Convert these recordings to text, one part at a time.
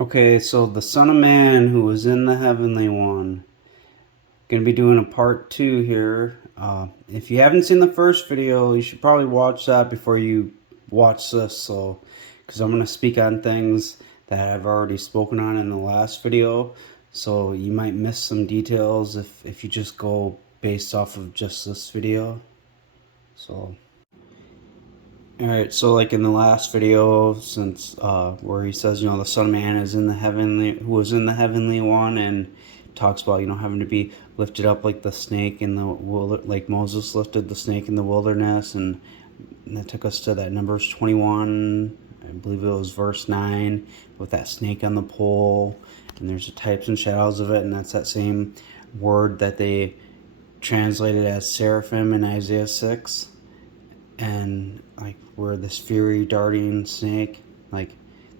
Okay, so the Son of Man who was in the Heavenly One. Gonna be doing a part two here. If you haven't seen the first video, you should probably watch that before you watch this. So, because I'm gonna speak on things that I've already spoken on in the last video, so you might miss some details if you just go based off of just this video. So. Alright, so like in the last video, since where he says, the Son of Man is in the heavenly, who was in the heavenly one, and talks about, having to be lifted up like the snake in the like Moses lifted the snake in the wilderness, and that took us to that Numbers 21, I believe it was verse 9, with that snake on the pole, and there's the types and shadows of it, and that's that same word that they translated as seraphim in Isaiah 6. And like where this fury darting snake, like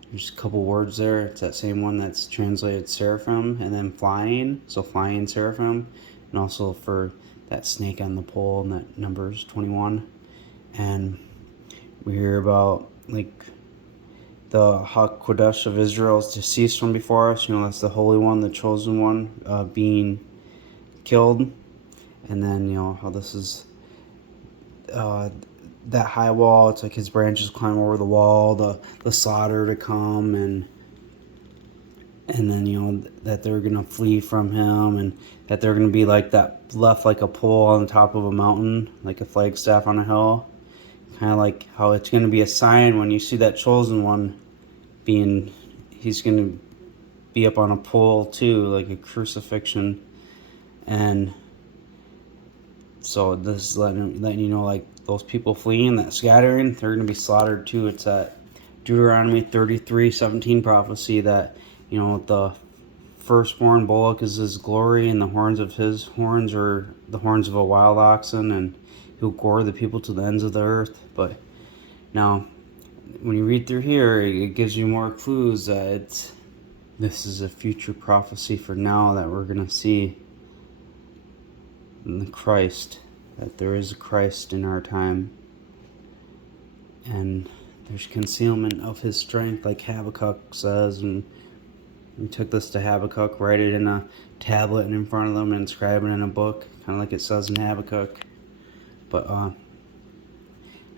there's a couple words there. It's that same one that's translated seraphim, and then flying, so flying seraphim, and also for that snake on the pole in that Numbers 21. And we hear about like the Hakodesh of Israel is deceased from before us. That's the Holy One, the chosen one, being killed. And then how this is that high wall. It's like his branches climb over the wall, the slaughter to come, and then that they're gonna flee from him, and that they're gonna be like that, left like a pole on the top of a mountain, like a flagstaff on a hill. Kind of like how it's gonna be a sign when you see that chosen one he's gonna be up on a pole too, like a crucifixion. And so this is letting you know, like, those people fleeing, that scattering, they're going to be slaughtered too. It's that Deuteronomy 33:17 prophecy that, the firstborn bullock is his glory, and the horns of his horns are the horns of a wild oxen, and he'll gore the people to the ends of the earth. But now, when you read through here, it gives you more clues that this is a future prophecy for now that we're going to see in the Christ, that there is a Christ in our time, and there's concealment of his strength, like Habakkuk says. And we took this to Habakkuk, write it in a tablet and in front of them, and inscribe it in a book, kind of like it says in Habakkuk. But I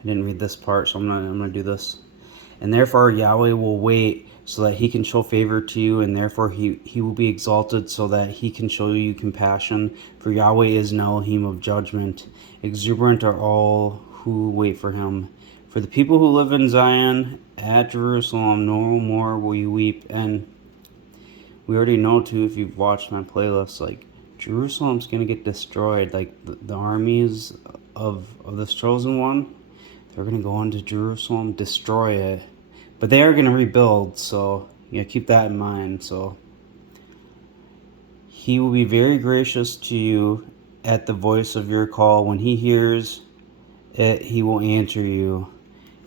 didn't read this part, so I'm gonna do this. And therefore Yahweh will wait so that he can show favor to you, and therefore he will be exalted so that he can show you compassion. For Yahweh is an Elohim of judgment. Exuberant are all who wait for him. For the people who live in Zion, at Jerusalem, no more will you weep. And we already know too, if you've watched my playlist, like Jerusalem's gonna get destroyed. Like the armies of this chosen one, they're going to go into Jerusalem, destroy it. But they are going to rebuild, so keep that in mind. So he will be very gracious to you at the voice of your call. When he hears it, he will answer you.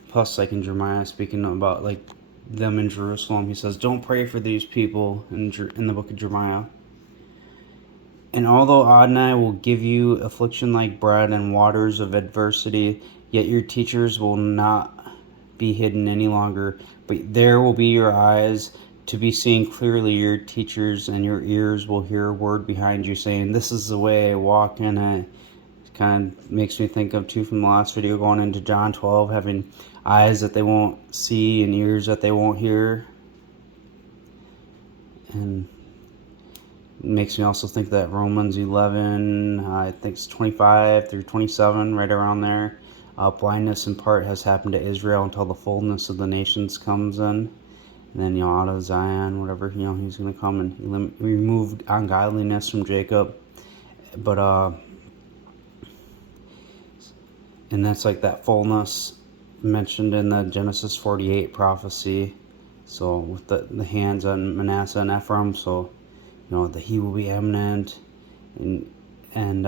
Plus, like in Jeremiah, speaking about like them in Jerusalem, he says, don't pray for these people in the book of Jeremiah. And although Adonai will give you affliction like bread and waters of adversity, yet your teachers will not be hidden any longer, but there will be your eyes to be seen clearly, your teachers, and your ears will hear a word behind you saying, this is the way, walk in it. It kind of makes me think of, too, from the last video, going into John 12, having eyes that they won't see and ears that they won't hear. And it makes me also think that Romans 11, I think it's 25 through 27, right around there. Blindness in part has happened to Israel until the fullness of the nations comes in. And then, out of Zion, whatever, he's going to come and remove ungodliness from Jacob. But, and that's like that fullness mentioned in the Genesis 48 prophecy. So with the hands on Manasseh and Ephraim, so that he will be eminent, and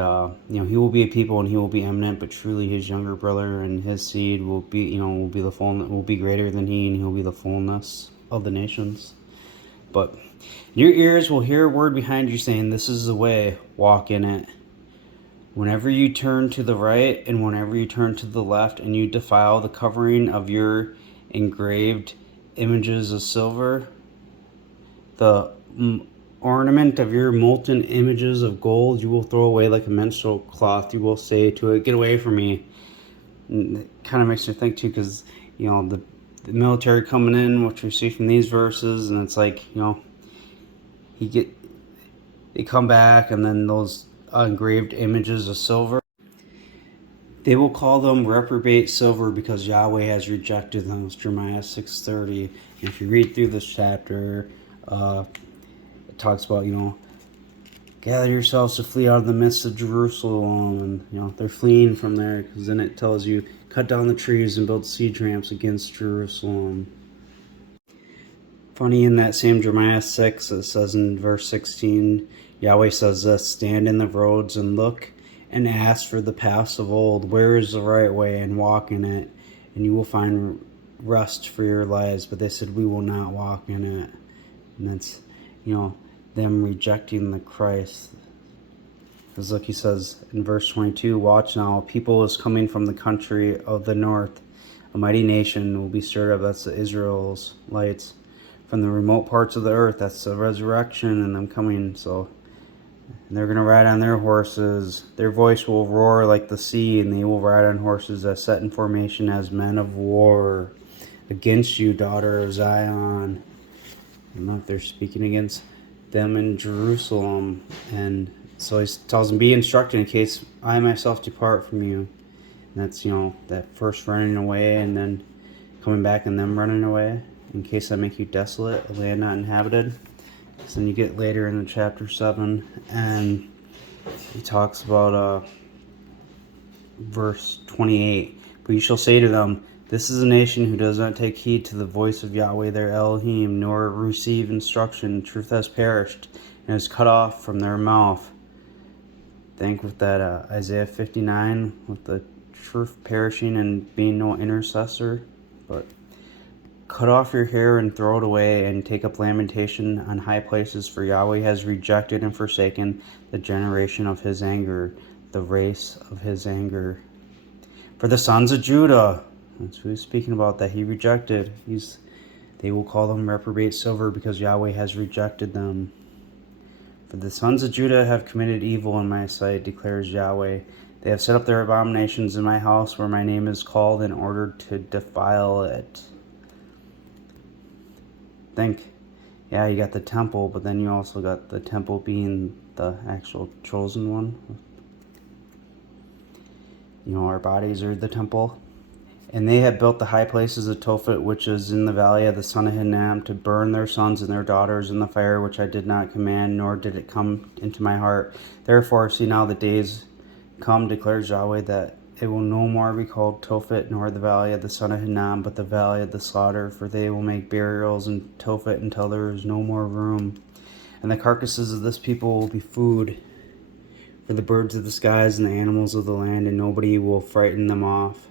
he will be a people and he will be eminent, but truly his younger brother and his seed will be will be greater than he, and he'll be the fullness of the nations. But your ears will hear a word behind you saying, this is the way, walk in it. Whenever you turn to the right and whenever you turn to the left, and you defile the covering of your engraved images of silver, the ornament of your molten images of gold you will throw away like a menstrual cloth. You will say to it, get away from me. And it kind of makes me think too, because the military coming in, what you see from these verses, and it's like they come back, and then those engraved images of silver, they will call them reprobate silver because Yahweh has rejected them. It's Jeremiah 6:30. And if you read through this chapter, it talks about gather yourselves to flee out of the midst of Jerusalem, and they're fleeing from there, because then it tells you cut down the trees and build siege ramps against Jerusalem. Funny, in that same Jeremiah 6, it says in verse 16, Yahweh says this, stand in the roads and look and ask for the paths of old, where is the right way, and walk in it, and you will find rest for your lives. But they said, we will not walk in it. And that's them rejecting the Christ. Because look, he says in verse 22, watch now, a people is coming from the country of the north, a mighty nation will be stirred up. That's the Israelites from the remote parts of the earth. That's the resurrection and them coming. So they're going to ride on their horses. Their voice will roar like the sea, and they will ride on horses that set in formation as men of war against you, daughter of Zion. I don't know if they're speaking against them in Jerusalem. And so he tells them, be instructed in case I myself depart from you. And that's, that first running away and then coming back and them running away. In case I make you desolate, a land not inhabited. So then you get later in the chapter 7, and he talks about verse 28. But you shall say to them, this is a nation who does not take heed to the voice of Yahweh their Elohim, nor receive instruction. Truth has perished, and is cut off from their mouth. Think with that Isaiah 59, with the truth perishing and being no intercessor. But cut off your hair and throw it away, and take up lamentation on high places, for Yahweh has rejected and forsaken the generation of his anger, the race of his anger. For the sons of Judah, that's who he's speaking about, that he rejected. They will call them reprobate silver because Yahweh has rejected them. For the sons of Judah have committed evil in my sight, declares Yahweh. They have set up their abominations in my house where my name is called, in order to defile it. Think, yeah, you got the temple, but then you also got the temple being the actual chosen one. Our bodies are the temple. And they had built the high places of Tophet, which is in the valley of the son of Hinnom, to burn their sons and their daughters in the fire, which I did not command, nor did it come into my heart. Therefore, see now the days come, declares Yahweh, that it will no more be called Tophet, nor the valley of the son of Hinnom, but the valley of the slaughter, for they will make burials in Tophet until there is no more room. And the carcasses of this people will be food for the birds of the skies and the animals of the land, and nobody will frighten them off.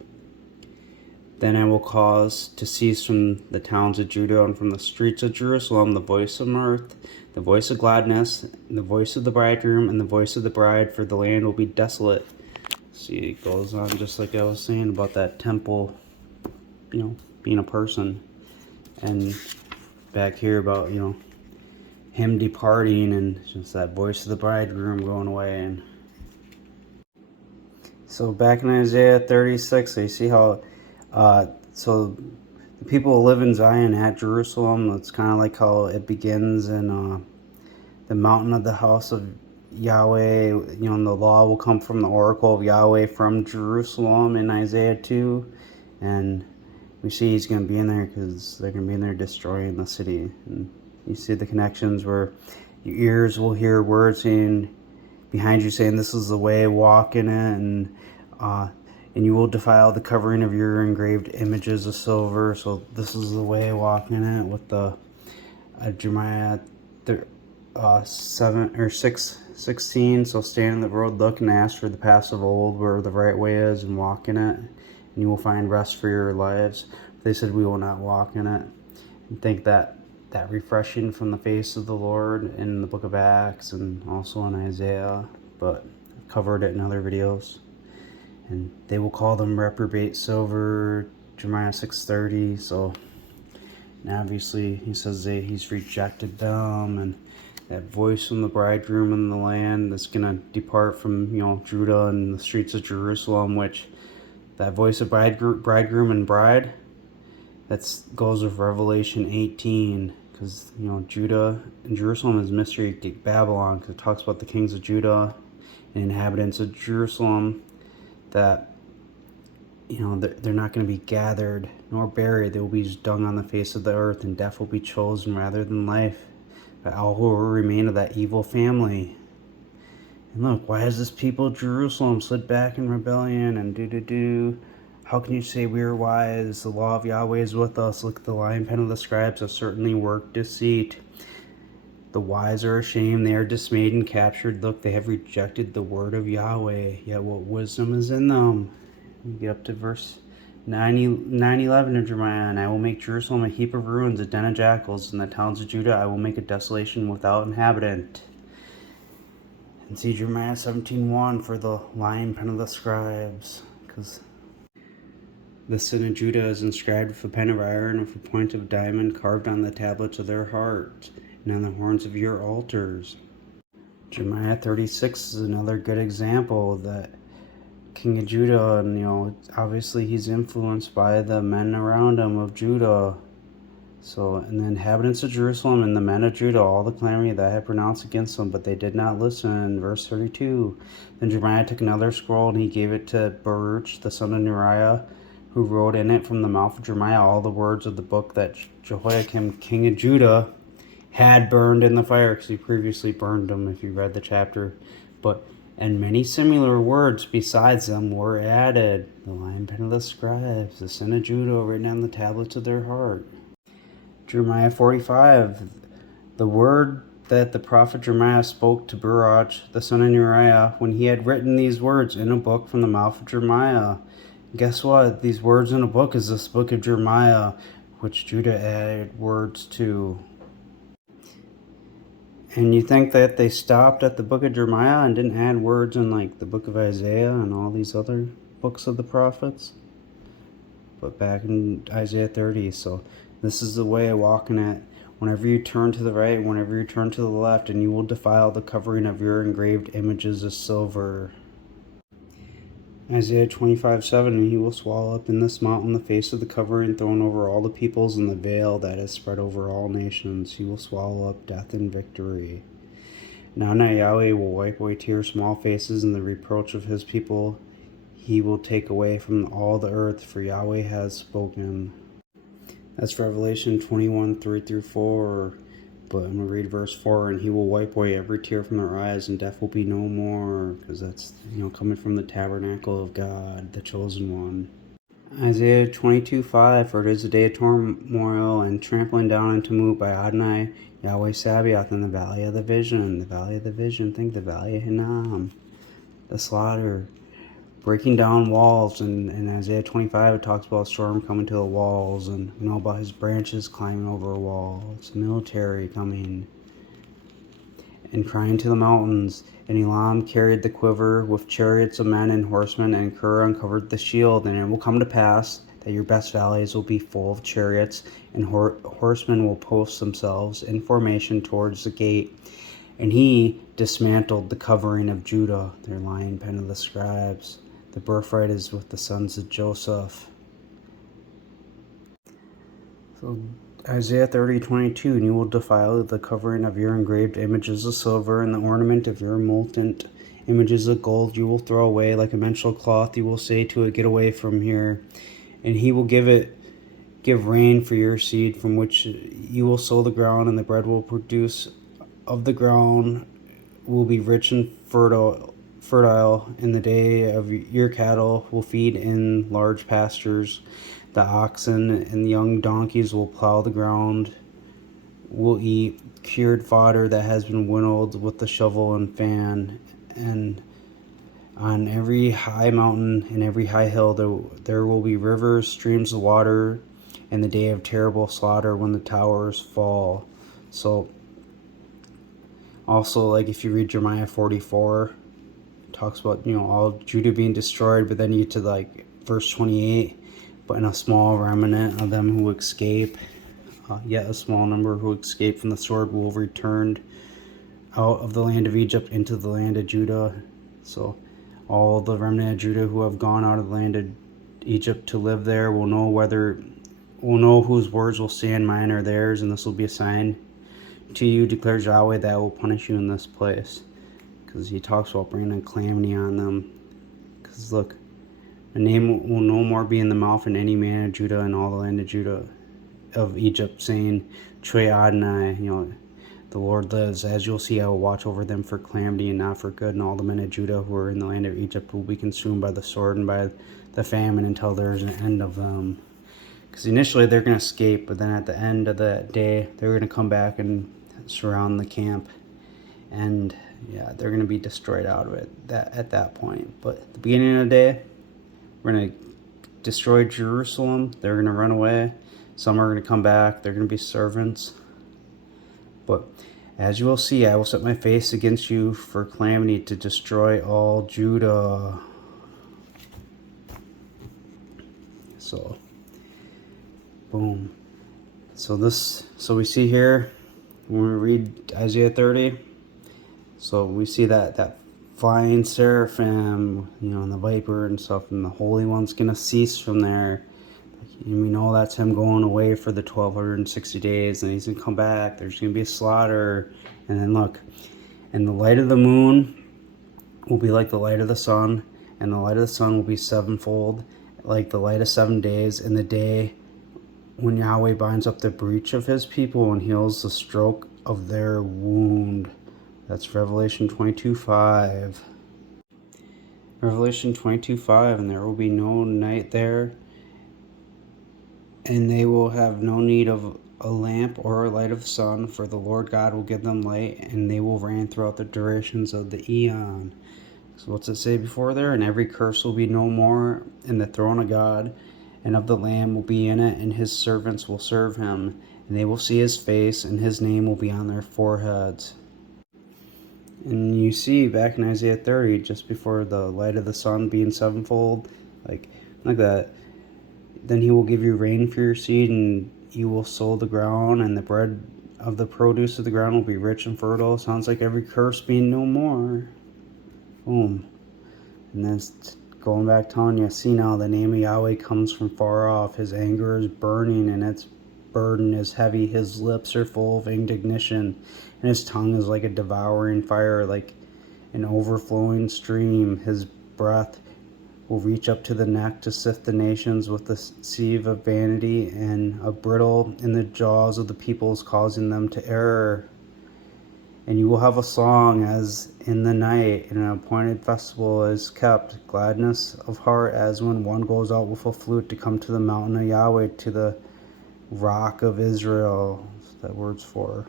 Then I will cause to cease from the towns of Judah and from the streets of Jerusalem the voice of mirth, the voice of gladness, the voice of the bridegroom, and the voice of the bride, for the land will be desolate. See, it goes on just like I was saying about that temple, being a person. And back here about, him departing, and just that voice of the bridegroom going away. And so back in Isaiah 36, so you see how so the people live in Zion at Jerusalem. It's kind of like how it begins in the mountain of the house of Yahweh. And the law will come from the oracle of Yahweh from Jerusalem in Isaiah 2. And we see he's going to be in there because they're going to be in there destroying the city. And you see the connections where your ears will hear words saying behind you, saying, this is the way, walk in it. And you will defile the covering of your engraved images of silver. So this is the way, walk in it, with the Jeremiah 6:16. So stand in the road, look and ask for the paths of old, where the right way is, and walk in it, and you will find rest for your lives. They said, we will not walk in it. And think that refreshing from the face of the Lord in the book of Acts, and also in Isaiah, but I've covered it in other videos. And they will call them reprobate silver, Jeremiah 6:30. So And obviously he says that he's rejected them, and that voice from the bridegroom in the land that's going to depart from, Judah and the streets of Jerusalem, which that voice of bridegroom and bride, that goes with Revelation 18, because, Judah and Jerusalem is mystery Babylon, because it talks about the kings of Judah and inhabitants of Jerusalem, that they're not going to be gathered nor buried. They will be just dung on the face of the earth, and death will be chosen rather than life by all who will remain of that evil family. And look, why has this people of Jerusalem slid back in rebellion and do? How can you say we are wise? The law of Yahweh is with us. Look, the lying pen of the scribes have certainly worked deceit. The wise are ashamed, they are dismayed and captured. Look, they have rejected the word of Yahweh, yet what wisdom is in them? We get up to verse 9:11 of Jeremiah. And I will make Jerusalem a heap of ruins, a den of jackals. In the towns of Judah I will make a desolation without inhabitant. And see Jeremiah 17:1 for the lying pen of the scribes, because the sin of Judah is inscribed with a pen of iron, with a point of diamond carved on the tablets of their hearts and on the horns of your altars. Jeremiah 36 is another good example that King of Judah, and obviously he's influenced by the men around him of Judah. So, and the inhabitants of Jerusalem and the men of Judah, all the calamity that I had pronounced against them, but they did not listen. Verse 32. Then Jeremiah took another scroll, and he gave it to Baruch, the son of Neriah, who wrote in it from the mouth of Jeremiah all the words of the book that Jehoiakim, king of Judah, had burned in the fire, because he previously burned them, if you read the chapter. And many similar words besides them were added. The lying pen of the scribes, the sin of Judah written on the tablets of their heart. Jeremiah 45, the word that the prophet Jeremiah spoke to Baruch, the son of Neriah, when he had written these words in a book from the mouth of Jeremiah. Guess what? These words in a book is this book of Jeremiah, which Judah added words to. And you think that they stopped at the book of Jeremiah and didn't add words in like the book of Isaiah and all these other books of the prophets? But back in Isaiah 30, so this is the way of walking it. Whenever you turn to the right, whenever you turn to the left, and you will defile the covering of your engraved images of silver. Isaiah 25:7, and he will swallow up in this mountain the face of the covering thrown over all the peoples, and the veil that is spread over all nations. He will swallow up death and victory. Now Yahweh will wipe away tears from all faces, and the reproach of his people he will take away from all the earth, for Yahweh has spoken. That's Revelation 21:3-4. But I'm going to read verse 4, and he will wipe away every tear from their eyes, and death will be no more, because that's, coming from the tabernacle of God, the chosen one. Isaiah 22:5, for it is a day of turmoil and trampling down and tumult by Adonai, Yahweh Sabaoth, in the valley of the vision. The valley of the vision, think the valley of Hinnom, the slaughter, breaking down walls. And in Isaiah 25 it talks about a storm coming to the walls, and about his branches climbing over a wall. It's military coming. And crying to the mountains. And Elam carried the quiver with chariots of men and horsemen, and Kir uncovered the shield. And it will come to pass that your best valleys will be full of chariots, and horsemen will post themselves in formation towards the gate. And he dismantled the covering of Judah, their lying pen of the scribes. The birthright is with the sons of Joseph. So Isaiah 30:22, and you will defile the covering of your engraved images of silver, and the ornament of your molten images of gold you will throw away like a menstrual cloth. You will say to it, get away from here. And he will give rain for your seed, from which you will sow the ground, and the bread will produce of the ground will be rich and fertile in the day of your cattle will feed in large pastures. The oxen and the young donkeys will plow the ground, will eat cured fodder that has been winnowed with the shovel and fan. And on every high mountain and every high hill there will be rivers, streams of water in the day of terrible slaughter, when the towers fall. So also, like if you read Jeremiah 44, it talks about all Judah being destroyed, but then you get to like verse 28, but in a small remnant of them who escape. Yet a small number who escaped from the sword will return out of the land of Egypt into the land of Judah. So all the remnant of Judah who have gone out of the land of Egypt to live there will know whose words will stand, mine or theirs, and this will be a sign to you, declares Yahweh, that I will punish you in this place. Because he talks about bringing a calamity on them. Because look, a name will no more be in the mouth of any man of Judah and all the land of Judah, of Egypt, saying, Tre Adonai, the Lord lives. As you'll see, I will watch over them for calamity and not for good, and all the men of Judah who are in the land of Egypt will be consumed by the sword and by the famine until there is an end of them. Because initially they're going to escape, but then at the end of the day, they're going to come back and surround the camp. And yeah, they're going to be destroyed out of it at that point. But at the beginning of the day, we're going to destroy Jerusalem. They're going to run away. Some are going to come back. They're going to be servants. But as you will see, I will set my face against you for calamity to destroy all Judah. So, boom. So we see here, when we read Isaiah 30, so we see that flying seraphim, and the viper and stuff, and the Holy One's going to cease from there. And we know that's him going away for the 1260 days, and he's going to come back. There's going to be a slaughter. And then look, and the light of the moon will be like the light of the sun, and the light of the sun will be sevenfold, like the light of 7 days, in the day when Yahweh binds up the breach of his people and heals the stroke of their wound. That's Revelation 22:5. Revelation 22:5, and there will be no night there, and they will have no need of a lamp or a light of the sun, for the Lord God will give them light, and they will reign throughout the durations of the eon. So what's it say before there? And every curse will be no more, and the throne of God and of the Lamb will be in it, and his servants will serve him, and they will see his face, and his name will be on their foreheads. And you see back in Isaiah 30, just before the light of the sun being sevenfold, like that, then he will give you rain for your seed, and you will sow the ground, and the bread of the produce of the ground will be rich and fertile. Sounds like every curse being no more. Boom. And then going back telling you, see now the name of Yahweh comes from far off. His anger is burning, and its burden is heavy. His lips are full of indignation, and his tongue is like a devouring fire, like an overflowing stream. His breath will reach up to the neck to sift the nations with the sieve of vanity, and a brittle in the jaws of the peoples, causing them to err. And you will have a song as in the night, and an appointed festival is kept, gladness of heart as when one goes out with a flute to come to the mountain of Yahweh, to the rock of Israel. That's that word's for.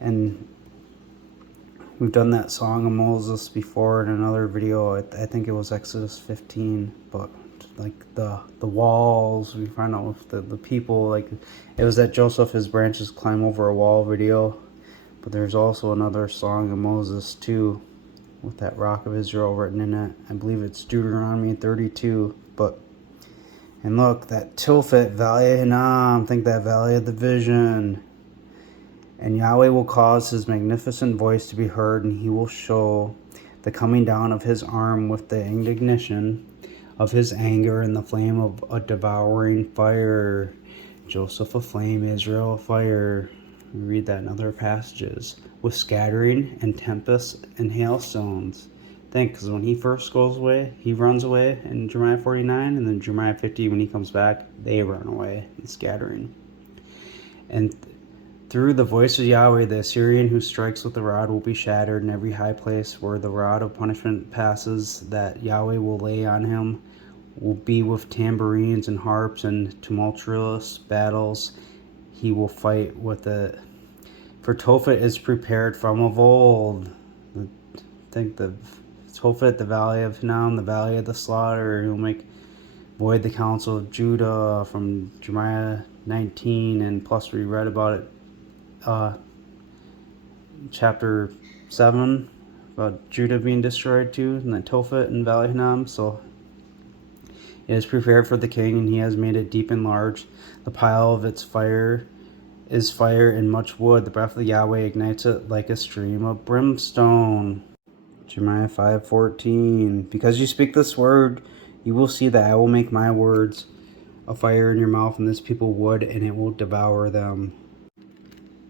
And we've done that song of Moses before in another video. I think it was Exodus 15, but like the walls, we find out with the people, like it was that Joseph, his branches climb over a wall video. But there's also another song of Moses too, with that rock of Israel written in it. I believe it's Deuteronomy 32. And look, that Tilfet, Valley of Hinnom, think that Valley of the Vision. And Yahweh will cause his magnificent voice to be heard, and he will show the coming down of his arm with the indignation of his anger and the flame of a devouring fire. Joseph aflame, Israel afire. We read that in other passages, with scattering and tempests and hailstones. Think, because when he first goes away, he runs away in Jeremiah 49, and then Jeremiah 50, when he comes back, they run away in scattering. And through the voice of Yahweh, the Assyrian who strikes with the rod will be shattered, and every high place where the rod of punishment passes that Yahweh will lay on him will be with tambourines and harps and tumultuous battles. He will fight with it. For Tophet is prepared from of old. I think the Tophet, the Valley of Hinnom, the Valley of the Slaughter. He will make void the counsel of Judah from Jeremiah 19, and plus we read about it chapter 7 about Judah being destroyed too, and then Tophet and Valley of Hinnom. So it is prepared for the king, and he has made it deep and large, the pile of its fire, is fire and much wood. The breath of Yahweh ignites it like a stream of brimstone. Jeremiah 5:14. Because you speak this word, you will see that I will make my words a fire in your mouth, and this people wood, and it will devour them.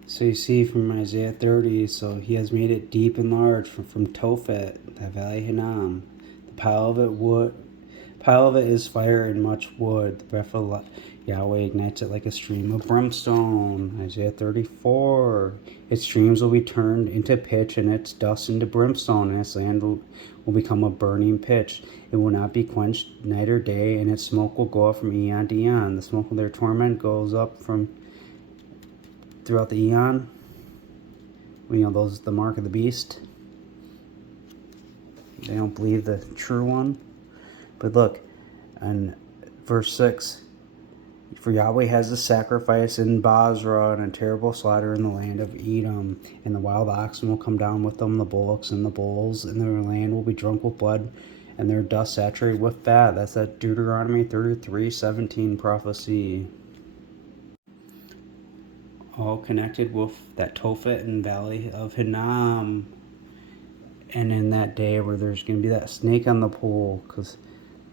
So you see from Isaiah 30, so he has made it deep and large from Tophet, that valley Hinnom. The pile of it is fire and much wood. The breath of Yahweh ignites it like a stream of brimstone. Isaiah 34. Its streams will be turned into pitch, and its dust into brimstone, and its land will become a burning pitch. It will not be quenched night or day, and its smoke will go up from eon to eon. The smoke of their torment goes up from throughout the eon. Those the mark of the beast. They don't believe the true one. But look, in verse 6, for Yahweh has a sacrifice in Basra and a terrible slaughter in the land of Edom, and the wild oxen will come down with them, the bullocks and the bulls, and their land will be drunk with blood, and their dust saturated with fat. That's that Deuteronomy 33:17 prophecy. All connected with that Tophet and valley of Hinnom. And in that day where there's going to be that snake on the pole, because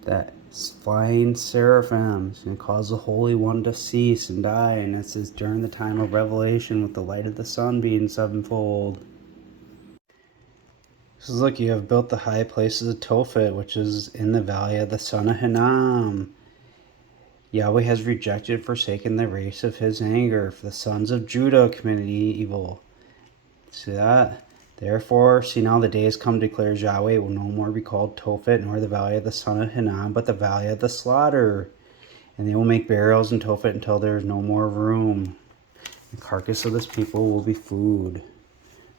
that flying seraphim is going to cause the Holy One to cease and die. And this is during the time of Revelation with the light of the sun being sevenfold. So look, you have built the high places of Tophet, which is in the valley of the son of Hinnom. Yahweh has rejected, forsaken the race of his anger, for the sons of Judah committed evil. See that? Therefore, see now the days come, declares Yahweh, it will no more be called Tophet, nor the valley of the son of Hinnom, but the valley of the slaughter. And they will make burials in Tophet until there is no more room. The carcass of this people will be food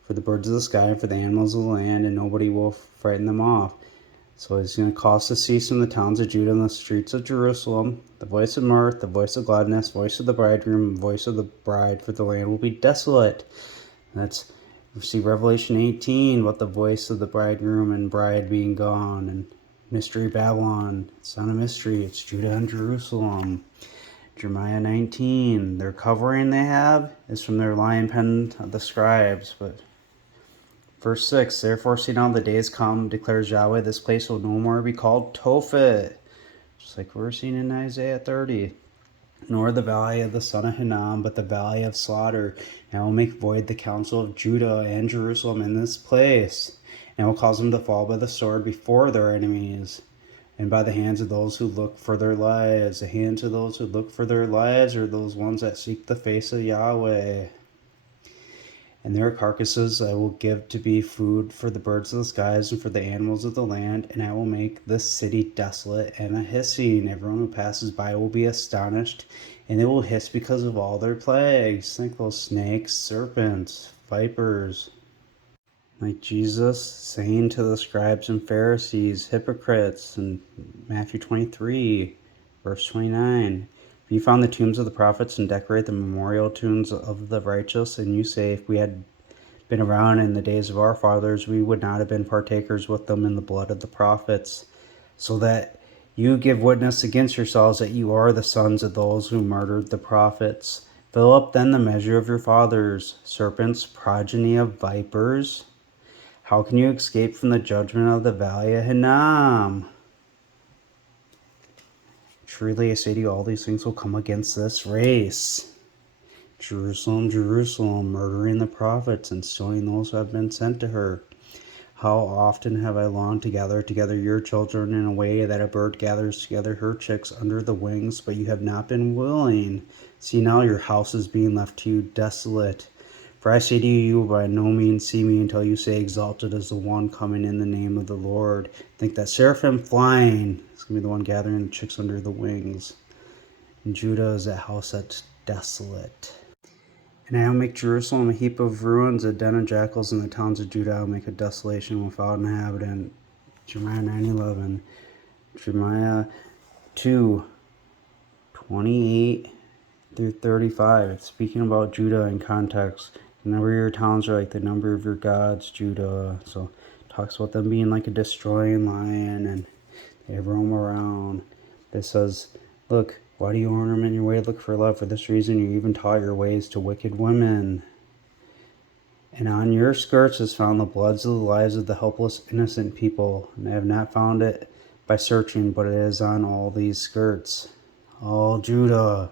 for the birds of the sky and for the animals of the land, and nobody will frighten them off. So he's going to cause to cease from the towns of Judah and the streets of Jerusalem the voice of mirth, the voice of gladness, voice of the bridegroom, voice of the bride, for the land will be desolate. That's, see Revelation 18, about the voice of the bridegroom and bride being gone, and mystery Babylon, it's not a mystery, it's Judah and Jerusalem. Jeremiah 19, their covering they have is from their lion pen of the scribes, but verse 6, therefore see now the days come, declares Yahweh, this place will no more be called Tophet, just like we're seeing in Isaiah 30, nor the valley of the son of Hinnom, but the valley of slaughter. And I will make void the counsel of Judah and Jerusalem in this place, and I will cause them to fall by the sword before their enemies, and by the hands of those who look for their lives. The hands of those who look for their lives are those ones that seek the face of Yahweh. And their carcasses I will give to be food for the birds of the skies and for the animals of the land, and I will make this city desolate and a hissing. Everyone who passes by will be astonished, and they will hiss because of all their plagues. Think those snakes, serpents, vipers. Like Jesus saying to the scribes and Pharisees, hypocrites, in Matthew 23, verse 29. If you found the tombs of the prophets and decorate the memorial tombs of the righteous, and you say, if we had been around in the days of our fathers, we would not have been partakers with them in the blood of the prophets, so that you give witness against yourselves that you are the sons of those who murdered the prophets. Fill up then the measure of your fathers, serpents, progeny of vipers. How can you escape from the judgment of the valley of Hinnom? Truly I say to you, all these things will come against this race. Jerusalem, Jerusalem, murdering the prophets and stoning those who have been sent to her. How often have I longed to gather together your children in a way that a bird gathers together her chicks under the wings, but you have not been willing. See, now your house is being left to you desolate. For I say to you, you will by no means see me until you say, exalted is the one coming in the name of the Lord. Think that seraphim flying is going to be the one gathering the chicks under the wings. And Judah is that house that's desolate. And I will make Jerusalem a heap of ruins, a den of jackals, and the towns of Judah I will make a desolation without inhabitant. Jeremiah 9:11. Jeremiah 2:28 through 35. Speaking about Judah in context. The number of your towns are like the number of your gods, Judah. So it talks about them being like a destroying lion and they roam around. It says, look, Why do you ornament your way to look for love? For this reason you even taught your ways to wicked women. And on your skirts is found the bloods of the lives of the helpless innocent people. And I have not found it by searching, but it is on all these skirts. All Judah.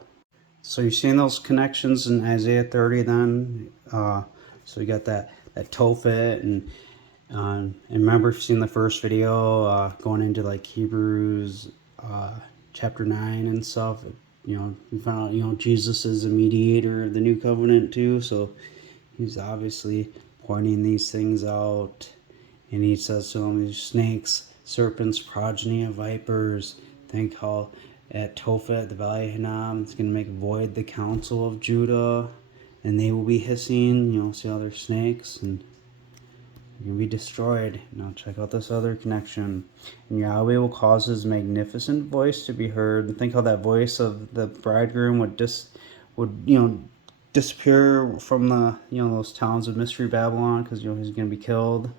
So you're seeing those connections in Isaiah 30 then? So you got that Tophet, and remember if you've seen the first video, going into like Hebrews chapter 9 and stuff, you found out, Jesus is a mediator of the new covenant too, so he's obviously pointing these things out. And he says to them, these snakes, serpents, progeny of vipers. Think how at Tophet, the valley of Hinnom, it's going to make void the counsel of Judah, and they will be hissing, see how they're snakes, and they're going to be destroyed. Now check out this other connection. And Yahweh will cause his magnificent voice to be heard. And think how that voice of the bridegroom would disappear from the, those towns of Mystery Babylon, because, he's going to be killed.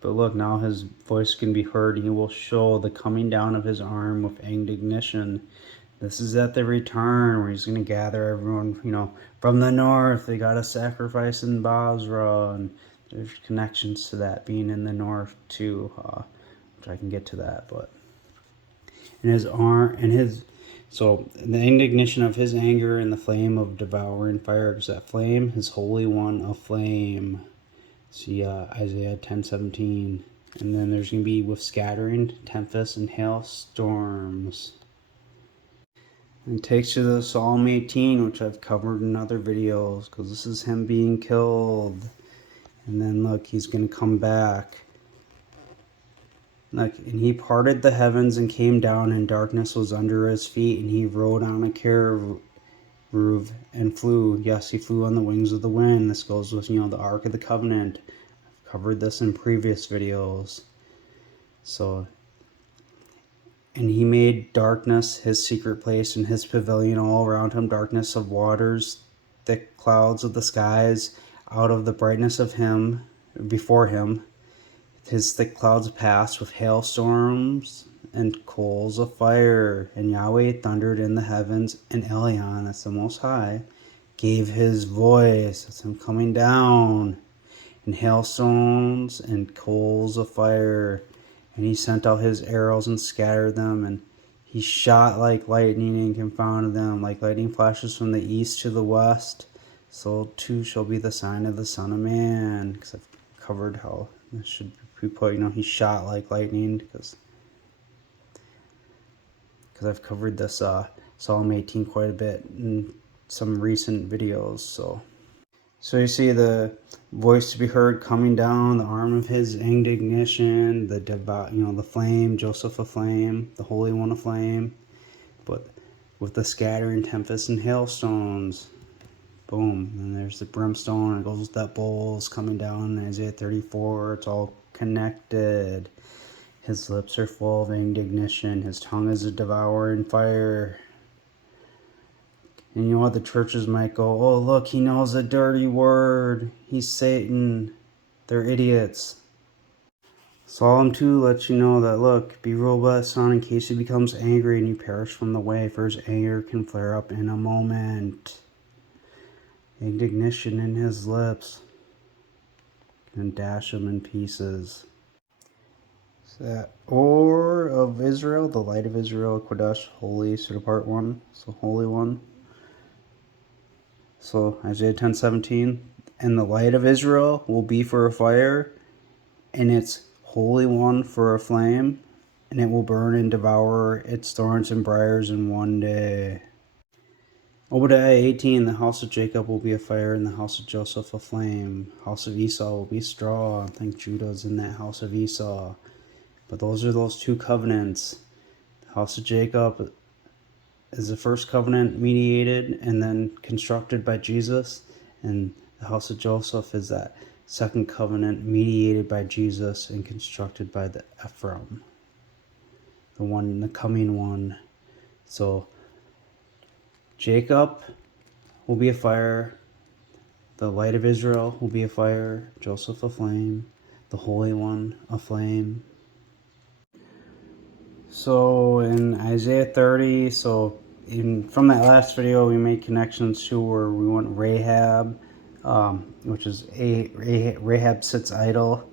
But look, now his voice can be heard. He will show the coming down of his arm with indignation. This is at the return where he's going to gather everyone, from the north. They got a sacrifice in Basra, and there's connections to that being in the north too, which I can get to that. But so the indignation of his anger and the flame of devouring fire, because that flame, his holy one of flame. See Isaiah 10:17. And then there's going to be with scattering, tempests, and hailstorms. And it takes you to Psalm 18, which I've covered in other videos, because this is him being killed. And then look, he's going to come back. Look, and he parted the heavens and came down, and darkness was under his feet, and he rode on a cherub and flew. Yes, he flew on the wings of the wind. This goes with, the Ark of the Covenant. I've covered this in previous videos. So, and he made darkness his secret place, and his pavilion all around him, darkness of waters, thick clouds of the skies, out of the brightness of him, before him. His thick clouds passed with hailstorms and coals of fire. And Yahweh thundered in the heavens, and Elyon, that's the Most High, gave his voice. That's him coming down. And hailstones and coals of fire. And he sent out his arrows and scattered them. And he shot like lightning and confounded them, like lightning flashes from the east to the west. So too shall be the sign of the Son of Man. Because I've covered how this should be put, he shot like lightning, because I've covered this Psalm 18 quite a bit in some recent videos. So you see the voice to be heard coming down, the arm of his indignation, the devout, the flame, Joseph of flame, the Holy One of flame, but with the scattering tempests and hailstones. Boom, and there's the brimstone, and it goes with that bowls coming down in Isaiah 34. It's all connected. His lips are full of indignation. His tongue is a devouring fire. And the churches might go, oh, look, he knows a dirty word. He's Satan. They're idiots. Psalm 2 lets you know that, look, be ruled by the Son in case he becomes angry and you perish from the way, for his anger can flare up in a moment. Indignation in his lips and dash him in pieces. So that Or of Israel, the light of Israel, Kodesh, holy, so part 1, so holy one. So Isaiah 10:17, and the light of Israel will be for a fire, and its holy one for a flame, and it will burn and devour its thorns and briars in one day. Obadiah 18, the house of Jacob will be a fire, and the house of Joseph a flame. House of Esau will be straw. I think Judah's in that house of Esau. But those are those two covenants. The house of Jacob is the first covenant mediated and then constructed by Jesus. And the house of Joseph is that second covenant mediated by Jesus and constructed by the Ephraim. The coming one. So Jacob will be a fire. The light of Israel will be a fire. Joseph a flame. The Holy One a flame. So in Isaiah 30, from that last video, we made connections to where we went Rahab, which is Rahab sits idle,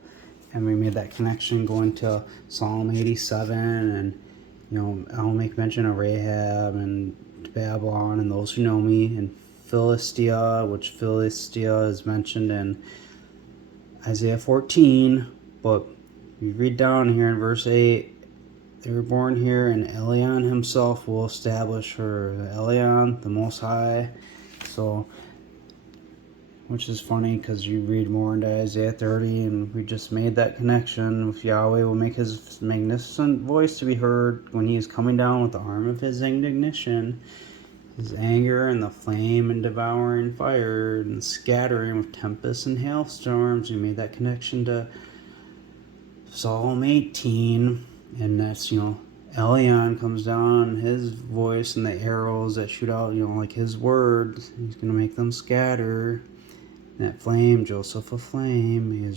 and we made that connection going to Psalm 87, and I'll make mention of Rahab and Babylon and those who know me, and Philistia, which Philistia is mentioned in Isaiah 14, but you read down here in verse 8, they were born here, and Elion himself will establish her. Elion, the Most High. So, which is funny because you read more into Isaiah 30, and we just made that connection with Yahweh will make his magnificent voice to be heard when he is coming down with the arm of his indignation, his anger, and the flame and devouring fire, and scattering with tempests and hailstorms. We made that connection to Psalm 18. And that's, Elion comes down, his voice, and the arrows that shoot out, like his word, he's going to make them scatter. And that flame, Joseph a flame,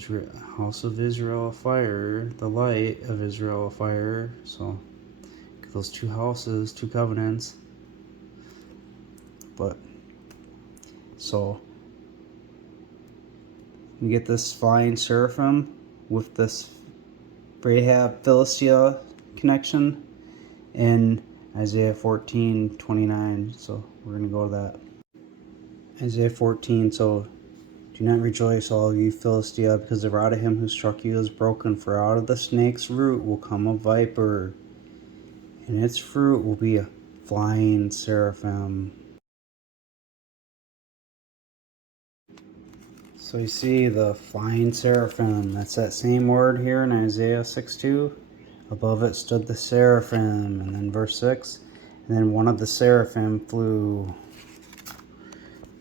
house of Israel a fire, the light of Israel a fire. So, those two houses, two covenants. But, so, you get this flying seraphim with this Rahab Philistia connection in Isaiah 14:29. So we're going to go to that. Isaiah 14. So do not rejoice, all you Philistia, because the rod of him who struck you is broken. For out of the snake's root will come a viper, and its fruit will be a flying seraphim. So you see the flying seraphim. That's that same word here in Isaiah 6:2. Above it stood the seraphim, and then verse 6, and then one of the seraphim flew.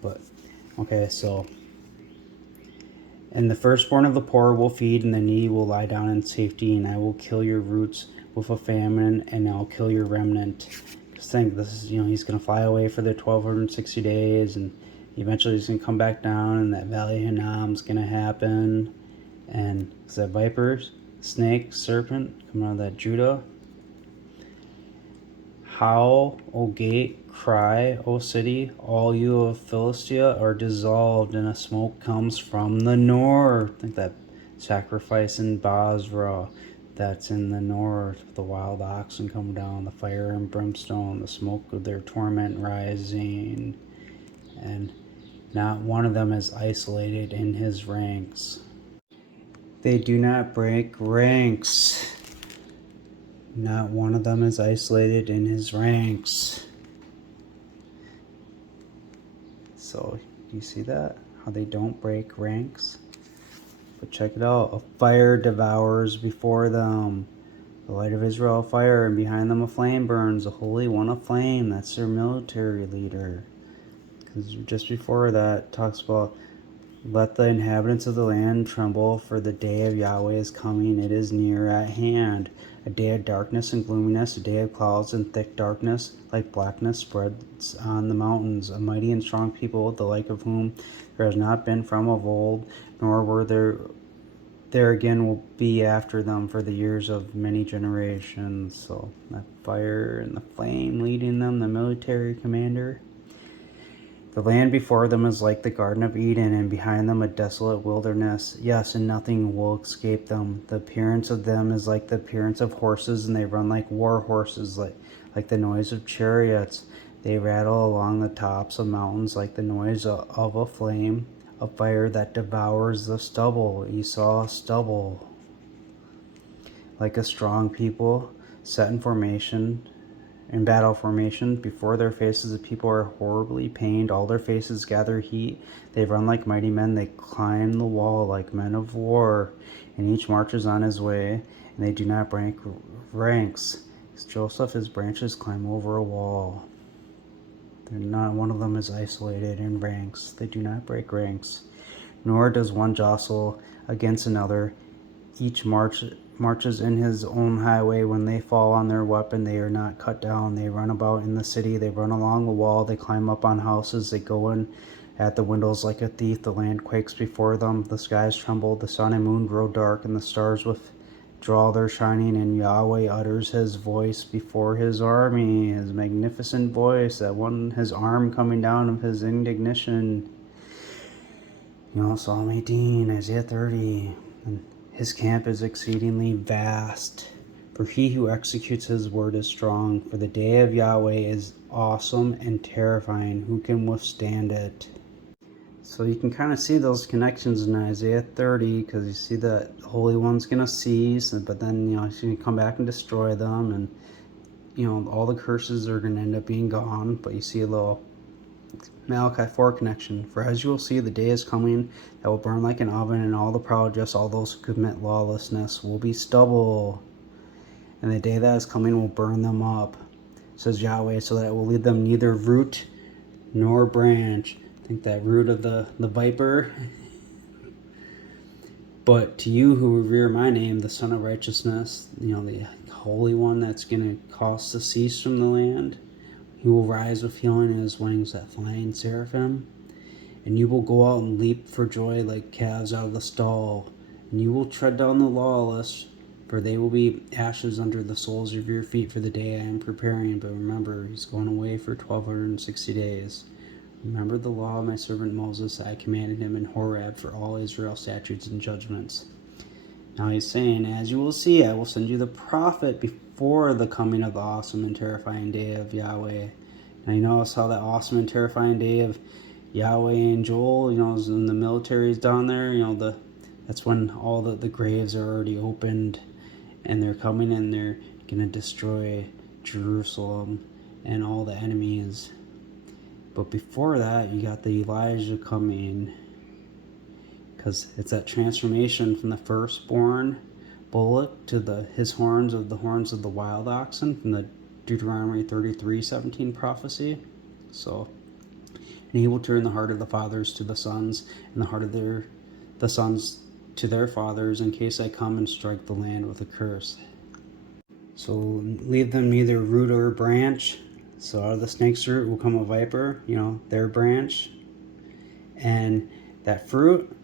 But, okay, so, and the firstborn of the poor will feed, and the needy will lie down in safety, and I will kill your roots with a famine, and I'll kill your remnant. Just think, this is, he's going to fly away for the 1260 days, and eventually he's going to come back down, and that Valley of Hinnom's going to happen, and is that vipers? Snake, serpent, coming out of that Judah. Howl, O gate, cry, O city, all you of Philistia are dissolved, and a smoke comes from the north. I think that sacrifice in Basra, that's in the north. The wild oxen come down, the fire and brimstone, the smoke of their torment rising, and not one of them is isolated in his ranks. They do not break ranks. Not one of them is isolated in his ranks. So, do you see that? How they don't break ranks? But check it out. A fire devours before them. The light of Israel a fire, and behind them a flame burns. The Holy One a flame. That's their military leader. Because just before that, talks about let the inhabitants of the land tremble, for the day of Yahweh is coming, it is near at hand. A day of darkness and gloominess, a day of clouds and thick darkness, like blackness spreads on the mountains. A mighty and strong people, the like of whom there has not been from of old, nor were there again will be after them for the years of many generations. So that fire and the flame leading them, the military commander. The land before them is like the Garden of Eden, and behind them a desolate wilderness. Yes, and nothing will escape them. The appearance of them is like the appearance of horses, and they run like war horses, like the noise of chariots. They rattle along the tops of mountains like the noise of a flame, a fire that devours the stubble. Esau stubble. Like a strong people set in formation, in battle formation, before their faces the people are horribly pained, all their faces gather heat, they run like mighty men, they climb the wall like men of war, and each marches on his way, and they do not break ranks. As Joseph, his branches climb over a wall. Not one of them is isolated in ranks. They do not break ranks, nor does one jostle against another. Each marches in his own highway. When they fall on their weapon, they are not cut down. They run about in the city. They run along the wall. They climb up on houses. They go in at the windows like a thief. The land quakes before them. The skies tremble. The sun and moon grow dark, and the stars with draw their shining, and Yahweh utters his voice before his army, his magnificent voice, that one, his arm coming down of his indignation. Psalm 18, Isaiah 30. And his camp is exceedingly vast, for he who executes his word is strong. For the day of Yahweh is awesome and terrifying. Who can withstand it? So you can kind of see those connections in Isaiah 30, because you see that the Holy One's going to cease, but then, he's going to come back and destroy them, and, all the curses are going to end up being gone. But you see a little Malachi 4 connection. For as you will see, the day is coming that will burn like an oven, and all the proud, just all those who commit lawlessness, will be stubble. And the day that is coming will burn them up, says Yahweh, so that it will leave them neither root nor branch. I think that root of the viper. But to you who revere my name, the Son of Righteousness, the Holy One that's going to cause to cease from the land, he will rise with healing in his wings, that flying seraphim. And you will go out and leap for joy like calves out of the stall. And you will tread down the lawless, for they will be ashes under the soles of your feet for the day I am preparing. But remember, he's going away for 1260 days. Remember the law of my servant Moses, I commanded him in Horeb for all Israel statutes and judgments. Now he's saying, as you will see, I will send you the prophet before the coming of the awesome and terrifying day of Yahweh. And you notice how that awesome and terrifying day of Yahweh and Joel, when the military is down there, that's when all the graves are already opened, and they're coming and they're going to destroy Jerusalem and all the enemies. But before that, you got the Elijah coming, because it's that transformation from the firstborn bullock to his horns of the wild oxen from the Deuteronomy 33:17 prophecy. So, and he will turn the heart of the fathers to the sons, and the heart of the sons to their fathers, in case I come and strike the land with a curse. So leave them neither root or branch. So out of the snake's root will come a viper, their branch. And that fruit,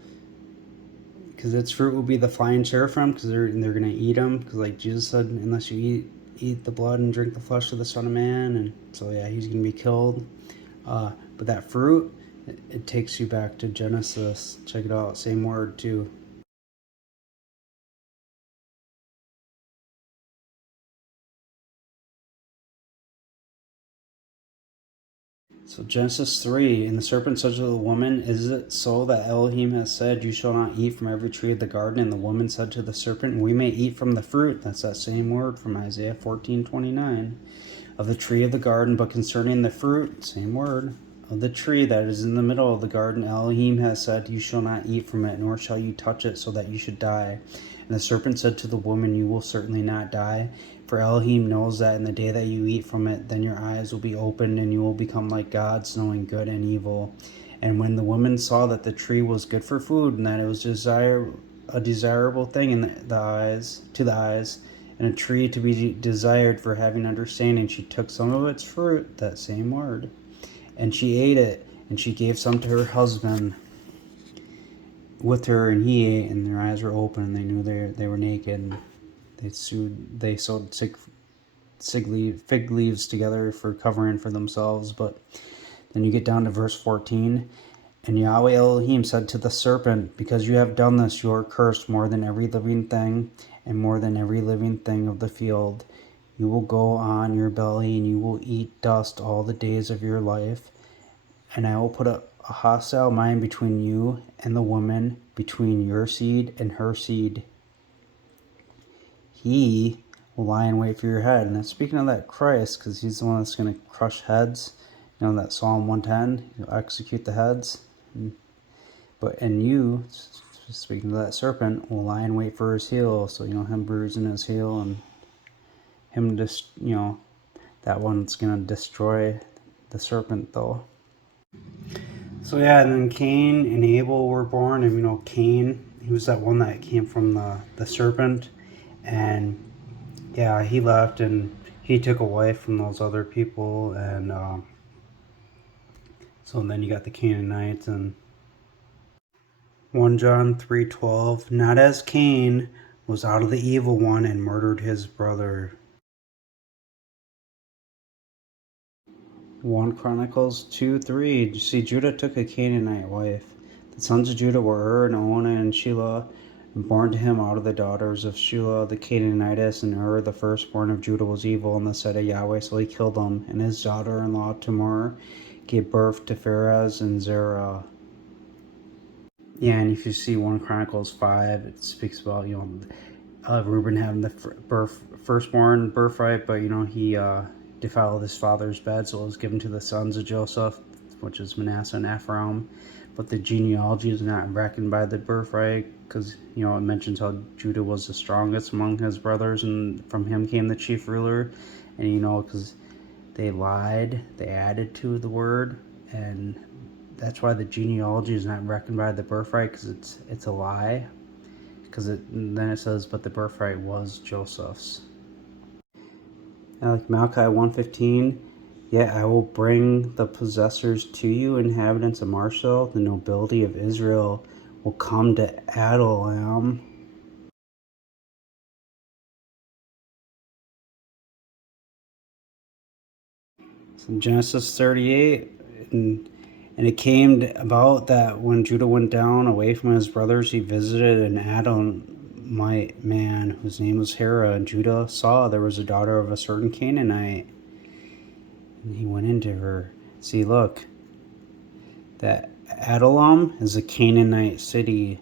because its fruit will be the flying seraphim, because they're going to eat them. Because like Jesus said, unless you eat the blood and drink the flesh of the Son of Man. And so yeah, he's going to be killed. But that fruit, it takes you back to Genesis. Check it out, same word too. So Genesis 3, and the serpent said to the woman, is it so that Elohim has said, you shall not eat from every tree of the garden? And the woman said to the serpent, we may eat from the fruit, that's that same word from Isaiah 14:29, of the tree of the garden, but concerning the fruit, same word, of the tree that is in the middle of the garden, Elohim has said, you shall not eat from it, nor shall you touch it, so that you should die. And the serpent said to the woman, you will certainly not die, for Elohim knows that in the day that you eat from it, then your eyes will be opened, and you will become like gods, knowing good and evil. And when the woman saw that the tree was good for food, and that it was a desirable thing in the eyes, and a tree to be desired for having understanding, she took some of its fruit, that same word, and she ate it, and she gave some to her husband with her, and he ate, and their eyes were open, and they knew they were naked. And they sewed fig leaves together for covering for themselves. But then you get down to verse 14. And Yahweh Elohim said to the serpent, because you have done this, you are cursed more than every living thing, and more than every living thing of the field. You will go on your belly, and you will eat dust all the days of your life. And I will put a hostile mind between you and the woman, between your seed and her seed. He will lie in wait for your head. And that's speaking of that Christ, because he's the one that's going to crush heads. That Psalm 110, he'll execute the heads. And you, speaking of that serpent, will lie in wait for his heel. So, him bruising his heel, and him just, that one's going to destroy the serpent, though. So yeah, and then Cain and Abel were born, and Cain, he was that one that came from the serpent, and yeah, he left and he took a wife from those other people, and so then you got the Canaanites. And 1 John 3:12, not as Cain, was out of the evil one and murdered his brother. 1 Chronicles 2:3. You see, Judah took a Canaanite wife. The sons of Judah were and Onan, and Shelah, and born to him out of the daughters of Shelah the Canaanitess. And the firstborn of Judah, was evil in the sight of Yahweh, so he killed him. And his daughter-in-law Tamar gave birth to Pharez and Zerah. Yeah, and if you see 1 Chronicles 5, it speaks about, Reuben having the firstborn birthright, but, he defiled his father's bed, so it was given to the sons of Joseph, which is Manasseh and Ephraim. But the genealogy is not reckoned by the birthright, because, it mentions how Judah was the strongest among his brothers, and from him came the chief ruler. And, because they lied, they added to the word, and that's why the genealogy is not reckoned by the birthright, because it's a lie. Because then it says, but the birthright was Joseph's. And like Malachi 1:15, yet I will bring the possessors to you, inhabitants of Marshall, the nobility of Israel will come to Adullam. So Genesis 38, and it came about that when Judah went down away from his brothers, he visited an Adullamite man whose name was Hera, and Judah saw there was a daughter of a certain Canaanite, and he went into her. See, look, that Adullam is a Canaanite city.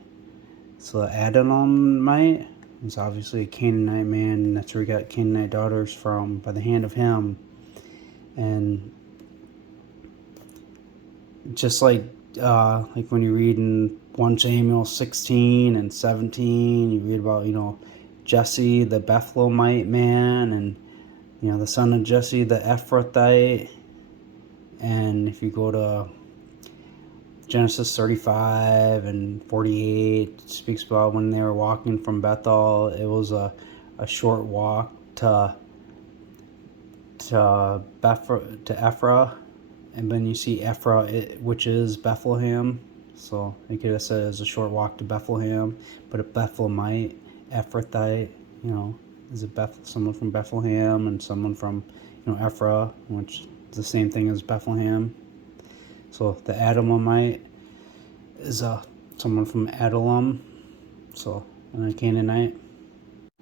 So the Adullamite is obviously a Canaanite man, and that's where he got Canaanite daughters from, by the hand of him. And just like when you read in 1 Samuel 16 and 17, you read about, Jesse the Bethlehemite man, and, the son of Jesse the Ephrathite. And if you go to Genesis 35 and 48, it speaks about when they were walking from Bethel. It was a short walk to Ephrath. And then you see Ephrath, which is Bethlehem. So you could have said it was a short walk to Bethlehem, but a Bethlehemite, Ephrathite, is someone from Bethlehem, and someone from, Ephrath, which is the same thing as Bethlehem. So the Adullamite is someone from Adullam, so, and a Canaanite.